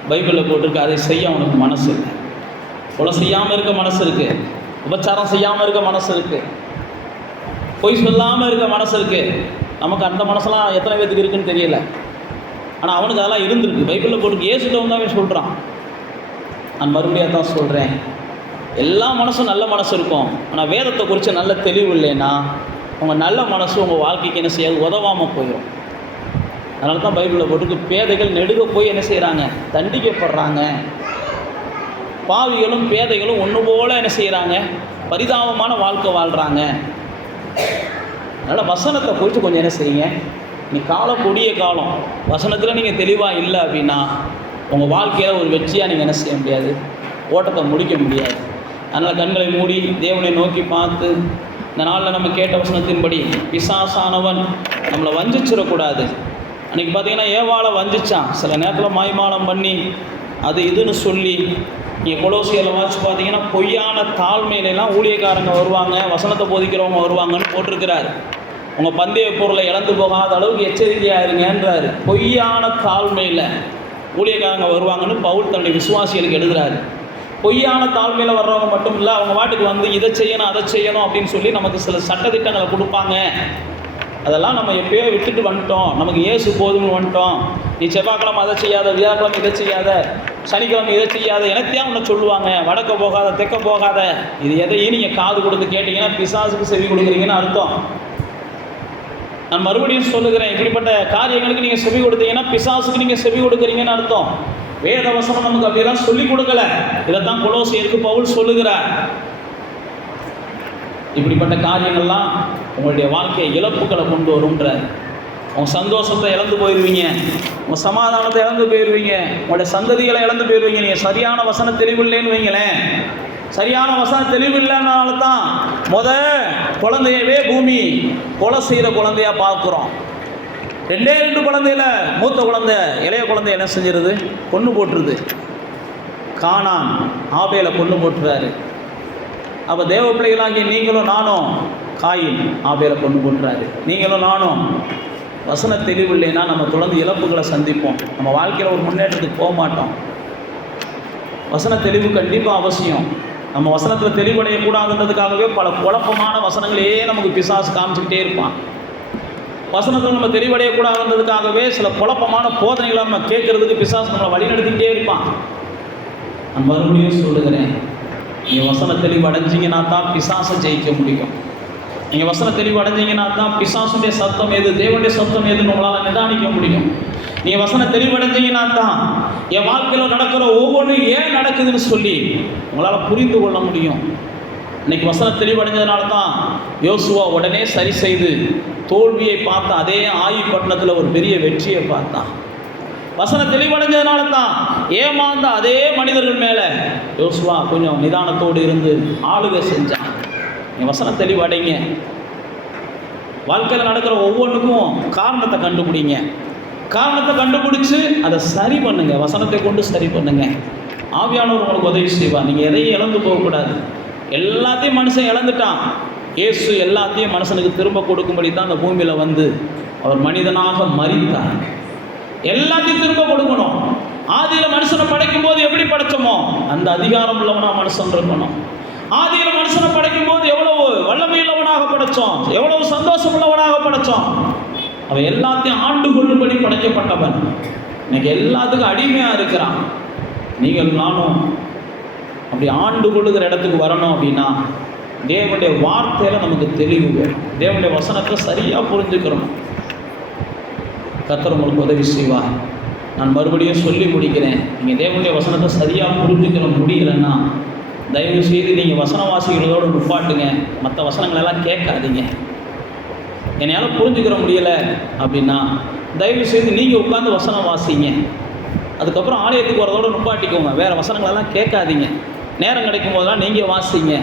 பைபிளில் போட்டிருக்கு, அதை செய்ய அவனுக்கு மனசு இல்லை. கொலை செய்யாமல் இருக்க மனசு இருக்குது, விபச்சாரம் செய்யாமல் இருக்க மனசு இருக்குது, பொய் சொல்லாமல் இருக்க மனசு இருக்குது. நமக்கு அந்த மனசெல்லாம் எத்தனை பேருக்கு இருக்குன்னு தெரியல. ஆனால் அவனுக்கு அதெல்லாம் இருந்திருக்கு. பைபிளில் போட்டுருக்கு. இயேசுகிட்ட வந்து அவன் சொல்கிறான். நான் மறுபடியாக தான் சொல்கிறேன், எல்லா மனசும் நல்ல மனசு இருக்கும். ஆனால் வேதத்தை குறித்து நல்ல தெளிவு இல்லைன்னா உங்கள் நல்ல மனசு உங்கள் வாழ்க்கைக்கு என்ன செய்யாது? உதவாமல் போயிடும். அதனால தான் பைபிளில் போட்டுருக்கு, பேதைகள் நெடுக போய் என்ன செய்கிறாங்க? தண்டிக்கப்படுறாங்க. பாவிகளும் பேதைகளும் ஒன்று போல் என்ன செய்கிறாங்க? பரிதாபமான வாழ்க்கை வாழ்கிறாங்க. அதனால் வசனத்தை குறித்து கொஞ்சம் என்ன செய்யுங்க? நீ காலம் கொடிய காலம், வசனத்தில் நீங்கள் தெளிவாக இல்லை அப்படின்னா உங்கள் வாழ்க்கையில் ஒரு வெற்றியாக நீங்கள் என்ன செய்ய முடியாது? ஓட்டத்தை முடிக்க முடியாது. அதனால் கண்களை மூடி தேவனை நோக்கி பார்த்து, இந்த நாளில் நம்ம கேட்ட வசனத்தின்படி பிசாசானவன் நம்மளை வஞ்சிச்சிடக்கூடாது. அன்றைக்கி பார்த்திங்கன்னா ஏவாளை வஞ்சிச்சான். சில நேரத்தில் மாய்மாலம் பண்ணி அது இதுன்னு சொல்லி, நீங்கள் கொலோசியரில் வாட்சி பார்த்தீங்கன்னா பொய்யான தாழ்மையிலலாம் ஊழியக்காரங்க வருவாங்க, வசனத்தை போதிக்கிறவங்க வருவாங்கன்னு போட்டிருக்கிறார். உங்கள் பந்தய பொருளை இழந்து போகாத அளவுக்கு எச்சரிக்கையாக இருங்கன்றார். பொய்யான தாழ்மையில் ஊழியக்காரங்க வருவாங்கன்னு பவுல் தன்னுடைய விசுவாசிகளுக்கு எழுதுகிறாரு. பொய்யான தாழ்மையில் வர்றவங்க மட்டும் இல்லை, அவங்க வாட்டுக்கு வந்து இதை செய்யணும் அதை செய்யணும் அப்படின்னு சொல்லி நமக்கு சில சட்டத்திட்டங்களை கொடுப்பாங்க. அதெல்லாம் நம்ம எப்போயோ விட்டுட்டு வந்துட்டோம். நமக்கு இயேசு போதும்னு வந்துட்டோம். நீ செவ்வாய்க்கிழமை அதை செய்யாத, வியாழக்கிழமை இதை செய்யாத, சனிக்கிழமை இதை செய்யாத, எனத்தையும் ஒன்று சொல்லுவாங்க. வடக்க போகாத, தெற்க போகாத. இது எதையும் நீங்கள் காது கொடுத்து கேட்டிங்கன்னா பிசாசுக்கு செவி கொடுக்குறீங்கன்னு அர்த்தம். நான் மறுபடியும் சொல்லுகிறேன், இப்படிப்பட்ட காரியங்களுக்கு நீங்கள் செவி கொடுத்தீங்கன்னா பிசாசுக்கு நீங்கள் செவி கொடுக்குறீங்கன்னு அர்த்தம். வேத வசனம் நமக்கு அப்படியெல்லாம் சொல்லிக் கொடுக்கல. இதைத்தான் கொலோசியருக்கு பவுல் சொல்லுகிறார். இப்படிப்பட்ட காரியங்கள்லாம் உங்களுடைய வாழ்க்கையை இழப்புகளை கொண்டு வரும்ன்ற. உங்கள் சந்தோஷத்தை இழந்து போயிடுவீங்க, உங்கள் சமாதானத்தை இழந்து போயிடுவீங்க, உங்களுடைய சந்ததிகளை இழந்து போயிடுவீங்க. நீங்கள் சரியான வசன தெளிவில்லைன்னு வைங்களேன். சரியான வசன தெளிவில்லைனால தான் குழந்தையவே பூமி கொலை செய்கிற குழந்தையா பார்க்குறோம். 2 குழந்தையில மூத்த குழந்தை இளைய குழந்தை என்ன செஞ்சிருது? கொன்று போட்டுருது. கானான் ஆபேலை கொன்று போட்டுறாரு. அப்போ தேவ பிள்ளைகளாகிய நீங்களும் நானும், காயின் ஆபேலை கொன்று போட்டுறாரு. நீங்களும் நானும் வசன தெளிவில்லைன்னா நம்ம தொடர்ந்து இழப்புகளை சந்திப்போம். நம்ம வாழ்க்கையில் ஒரு முன்னேற்றத்துக்கு போக மாட்டோம். வசன தெளிவு கண்டிப்பாக அவசியம். நம்ம வசனத்தில் தெளிவடையக்கூடாதுன்றதுக்காகவே பல குழப்பமான வசனங்களே நமக்கு பிசாசு காமிச்சிக்கிட்டே இருப்பான். வசனத்தில் நம்ம தெளிவடையக்கூடாதுன்றதுக்காகவே சில குழப்பமான போதனைகளை நம்ம கேட்கறதுக்கு பிசாசு நம்மளை வழிநடத்திக்கிட்டே இருப்பான். நான் மறுபடியும் சொல்லுகிறேன், நீங்கள் வசன தெளிவு அடைஞ்சிங்கன்னா தான் பிசாசை ஜெயிக்க முடியும். நீங்கள் வசன தெளிவு அடைஞ்சிங்கன்னா தான் பிசாசுடைய சத்தம் எது, தேவனுடைய சத்தம் எதுன்னு உங்களால் நிதானிக்க முடியும். நீங்கள் வசன தெளிவடைஞ்சிங்கன்னா தான் என் வாழ்க்கையில் நடக்கிற ஒவ்வொன்றும் ஏன் நடக்குதுன்னு சொல்லி உங்களால் புரிந்து கொள்ள முடியும். இன்னைக்கு வசன தெளிவடைஞ்சதுனால தான் யோசுவா உடனே சரி செய்து தோல்வியை பார்த்த அதே ஆயி பட்டணத்தில் ஒரு பெரிய வெற்றியை பார்த்தான். வசன தெளிவடைஞ்சதுனால தான் ஏமாந்த அதே மனிதர்கள் மேலே யோசுவா கொஞ்சம் நிதானத்தோடு இருந்து ஆளுகை செஞ்சான். நீங்கள் வசன தெளிவடைங்க. வாழ்க்கையில் நடக்கிற ஒவ்வொன்றுக்கும் காரணத்தை கண்டுபிடிங்க. காரணத்தை கண்டுபிடிச்சு அதை சரி பண்ணுங்க. வசனத்தை கொண்டு சரி பண்ணுங்க. ஆவியானவர் உங்களுக்கு உதவி செய்வார். நீங்கள் எதையும் இழந்து போகக்கூடாது. எல்லாத்தையும் மனுஷன் இழந்துட்டான். இயேசு எல்லாத்தையும் மனுஷனுக்கு திரும்ப கொடுக்கும்படி தான் அந்த பூமியில் வந்து அவர் மனிதனாக மரித்தார். எல்லாத்தையும் திரும்ப கொடுக்கணும். ஆதியில் மனுஷனை படைக்கும் போது எப்படி படைச்சோமோ அந்த அதிகாரம் உள்ளவனா மனுஷன் இருக்கணும். ஆதியில் மனுஷனை படைக்கும் போது எவ்வளவு வல்லமை உள்ளவனாக படைச்சோம், எவ்வளவு சந்தோஷம் உள்ளவனாக படைச்சோம். அவன் எல்லாத்தையும் ஆண்டு கொள்ளும்படி படைக்கப்பட்டவன். இன்னைக்கு எல்லாத்துக்கும் அடிமையாக இருக்கிறான். நீங்கள் நானும் அப்படி ஆண்டு கொள்ளுகிற இடத்துக்கு வரணும் அப்படின்னா தேவனுடைய வார்த்தையில் நமக்கு தெளிவு வேணும். தேவனுடைய வசனத்தை சரியாக புரிஞ்சுக்கிறோம். கர்த்தர் உங்களுக்கு உதவி செய்வார். நான் மறுபடியும் சொல்லி முடிக்கிறேன். நீங்கள் தேவனுடைய வசனத்தை சரியாக புரிஞ்சுக்கிற முடியலைன்னா தயவு செய்து நீங்கள் வசனவாசிகளோடு நிப்பாட்டுங்க. மற்ற வசனங்களெல்லாம் கேட்காதீங்க. என்னையால் புரிஞ்சுக்கிற முடியலை அப்படின்னா தயவு செய்து நீங்கள் உட்காந்து வசனம் வாசிங்க. அதுக்கப்புறம் ஆலயத்துக்கு வரதோடு நிப்பாட்டிக்கோங்க. வேறு வசனங்களெல்லாம் கேட்காதீங்க. நேரம் கிடைக்கும் போதெல்லாம் நீங்கள் வாசிங்க.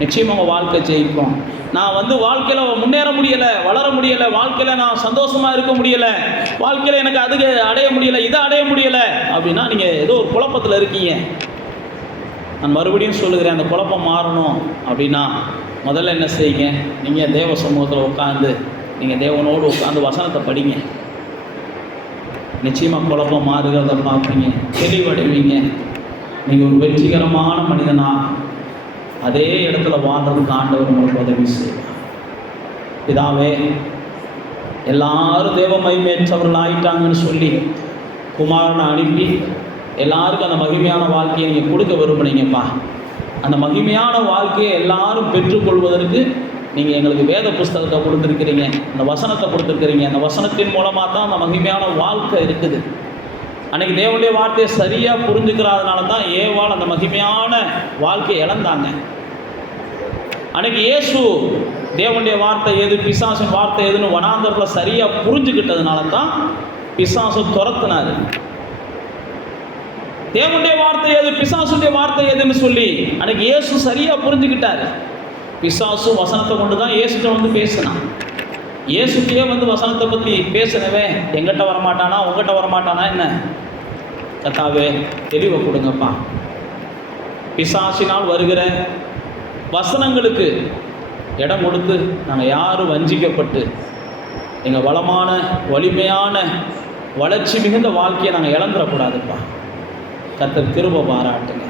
நிச்சயமாக உங்கள் வாழ்க்கை ஜெயிக்கும். நான் வாழ்க்கையில் முன்னேற முடியலை, வளர முடியலை, வாழ்க்கையில் நான் சந்தோஷமாக இருக்க முடியலை, வாழ்க்கையில் எனக்கு அதுக்கு அடைய முடியலை, இதை அடைய முடியலை அப்படின்னா நீங்கள் ஏதோ ஒரு குழப்பத்தில் இருக்கீங்க. நான் மறுபடியும் சொல்லுகிறேன், அந்த குழப்பம் மாறணும் அப்படின்னா முதல்ல என்ன செய்யுங்க? நீங்கள் தேவ சமூகத்தில் உட்காந்து நீங்கள் தேவனோடு உட்காந்து வசனத்தை படிங்க. நிச்சயமாக குழப்பம் மாறுகிறத பார்ப்பீங்க, தெளிவடைவீங்க. நீங்கள் ஒரு வெற்றிகரமான மனிதனாக அதே இடத்துல வாழ்றதுக்கு ஆண்டவர் உங்களுக்கு உதவி செய்வார். இதாவே எல்லாரும் தேவ மகிமையற்றவர்கள் ஆயிட்டாங்கன்னு சொல்லி குமாரனை அனுப்பி எல்லாருக்கும் அந்த மகிமையான வாழ்க்கையை நீங்கள் கொடுக்க விரும்புனீங்கப்பா. அந்த மகிமையான வாழ்க்கையை எல்லாரும் பெற்றுக்கொள்வதற்கு நீங்கள் எங்களுக்கு வேத புஸ்தகத்தை கொடுத்துருக்கிறீங்க, அந்த வசனத்தை கொடுத்துருக்கிறீங்க. அந்த வசனத்தின் மூலமாக தான் அந்த மகிமையான வாழ்க்கை இருக்குது. அன்றைக்கி தேவனுடைய வார்த்தையை சரியாக புரிஞ்சுக்கிறதுனால தான் ஏவாள் அந்த மகிமையான வாழ்க்கையை இழந்தாங்க. அன்றைக்கி இயேசு தேவனுடைய வார்த்தை எது, பிசாசின் வார்த்தை எதுன்னு வனாந்தரத்தில் சரியாக புரிஞ்சுக்கிட்டதுனால தான் பிசாசு துரத்துனார். தேவனுடைய வார்த்தை எது, பிசாசுடைய வார்த்தை எதுன்னு சொல்லி அன்றைக்கி இயேசு சரியாக புரிஞ்சுக்கிட்டார். பிசாசு வசனத்தை கொண்டு தான் இயேசுகிட்ட பேசினான். இயேசுக்கே வசனத்தை பற்றி பேசினவே எங்கிட்ட வரமாட்டானா, உங்ககிட்ட வரமாட்டானா என்ன? கர்த்தாவே தெளிவை கொடுங்கப்பா. பிசாசினால் வருகிற வசனங்களுக்கு இடம் கொடுத்து நாங்கள் யாரும் வஞ்சிக்கப்பட்டு எங்கள் வளமான வலிமையான வளர்ச்சி மிகுந்த வாழ்க்கையை நாங்கள் இழந்துடக்கூடாதுப்பா. கர்த்தர் கிருபை பாராட்டுங்க.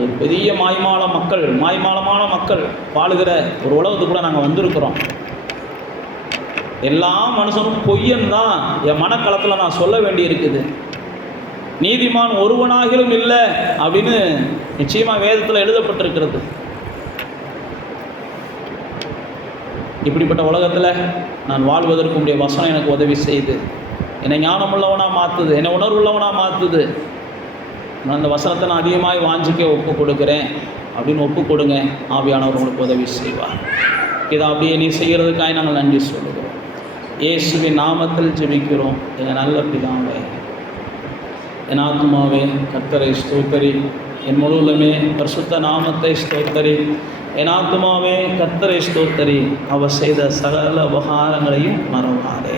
ஒரு பெரிய மாய்மாலமான மக்கள் வாழுகிற ஒரு உலகத்துக்குள்ள நாங்கள் வந்திருக்கிறோம். எல்லா மனுஷனும் பொய்யன் தான் என் மனக்களத்தில் நான் சொல்ல வேண்டி இருக்குது. நீதிமான் ஒருவனாகிலும் இல்லை அப்படின்னு நிச்சயமாக வேதத்தில் எழுதப்பட்டிருக்கிறது. இப்படிப்பட்ட உலகத்தில் நான் வாழ்வதற்கு உடைய வசனம் எனக்கு உதவி செய்து என்னை ஞானமுள்ளவனாக மாற்றுது, என்னை உணர்வுள்ளவனாக மாற்றுது. நான் அந்த வசனத்தை நான் அதிகமாக வாஞ்சிக்க ஒப்பு கொடுக்குறேன் அப்படின்னு ஒப்பு கொடுங்க. ஆவியானவர் உங்களுக்கு உதவி செய்வார். இதை அப்படியே நீ செய்கிறதுக்காக நாங்கள் நன்றி சொல்லுகிறோம். இயேசுவின் நாமத்தில் ஜெபிக்கிறோம் எங்கள் நல்ல பிதாவே. என் ஆத்துமாவே கர்த்தரை ஸ்தோத்தரி, என் முழுவதுமே பரிசுத்த நாமத்தை ஸ்தோத்தரி. என் ஆத்துமாவே கர்த்தரை ஸ்தோத்தரி, அவர் செய்த சகல உபகாரங்களையும் மறவாதே.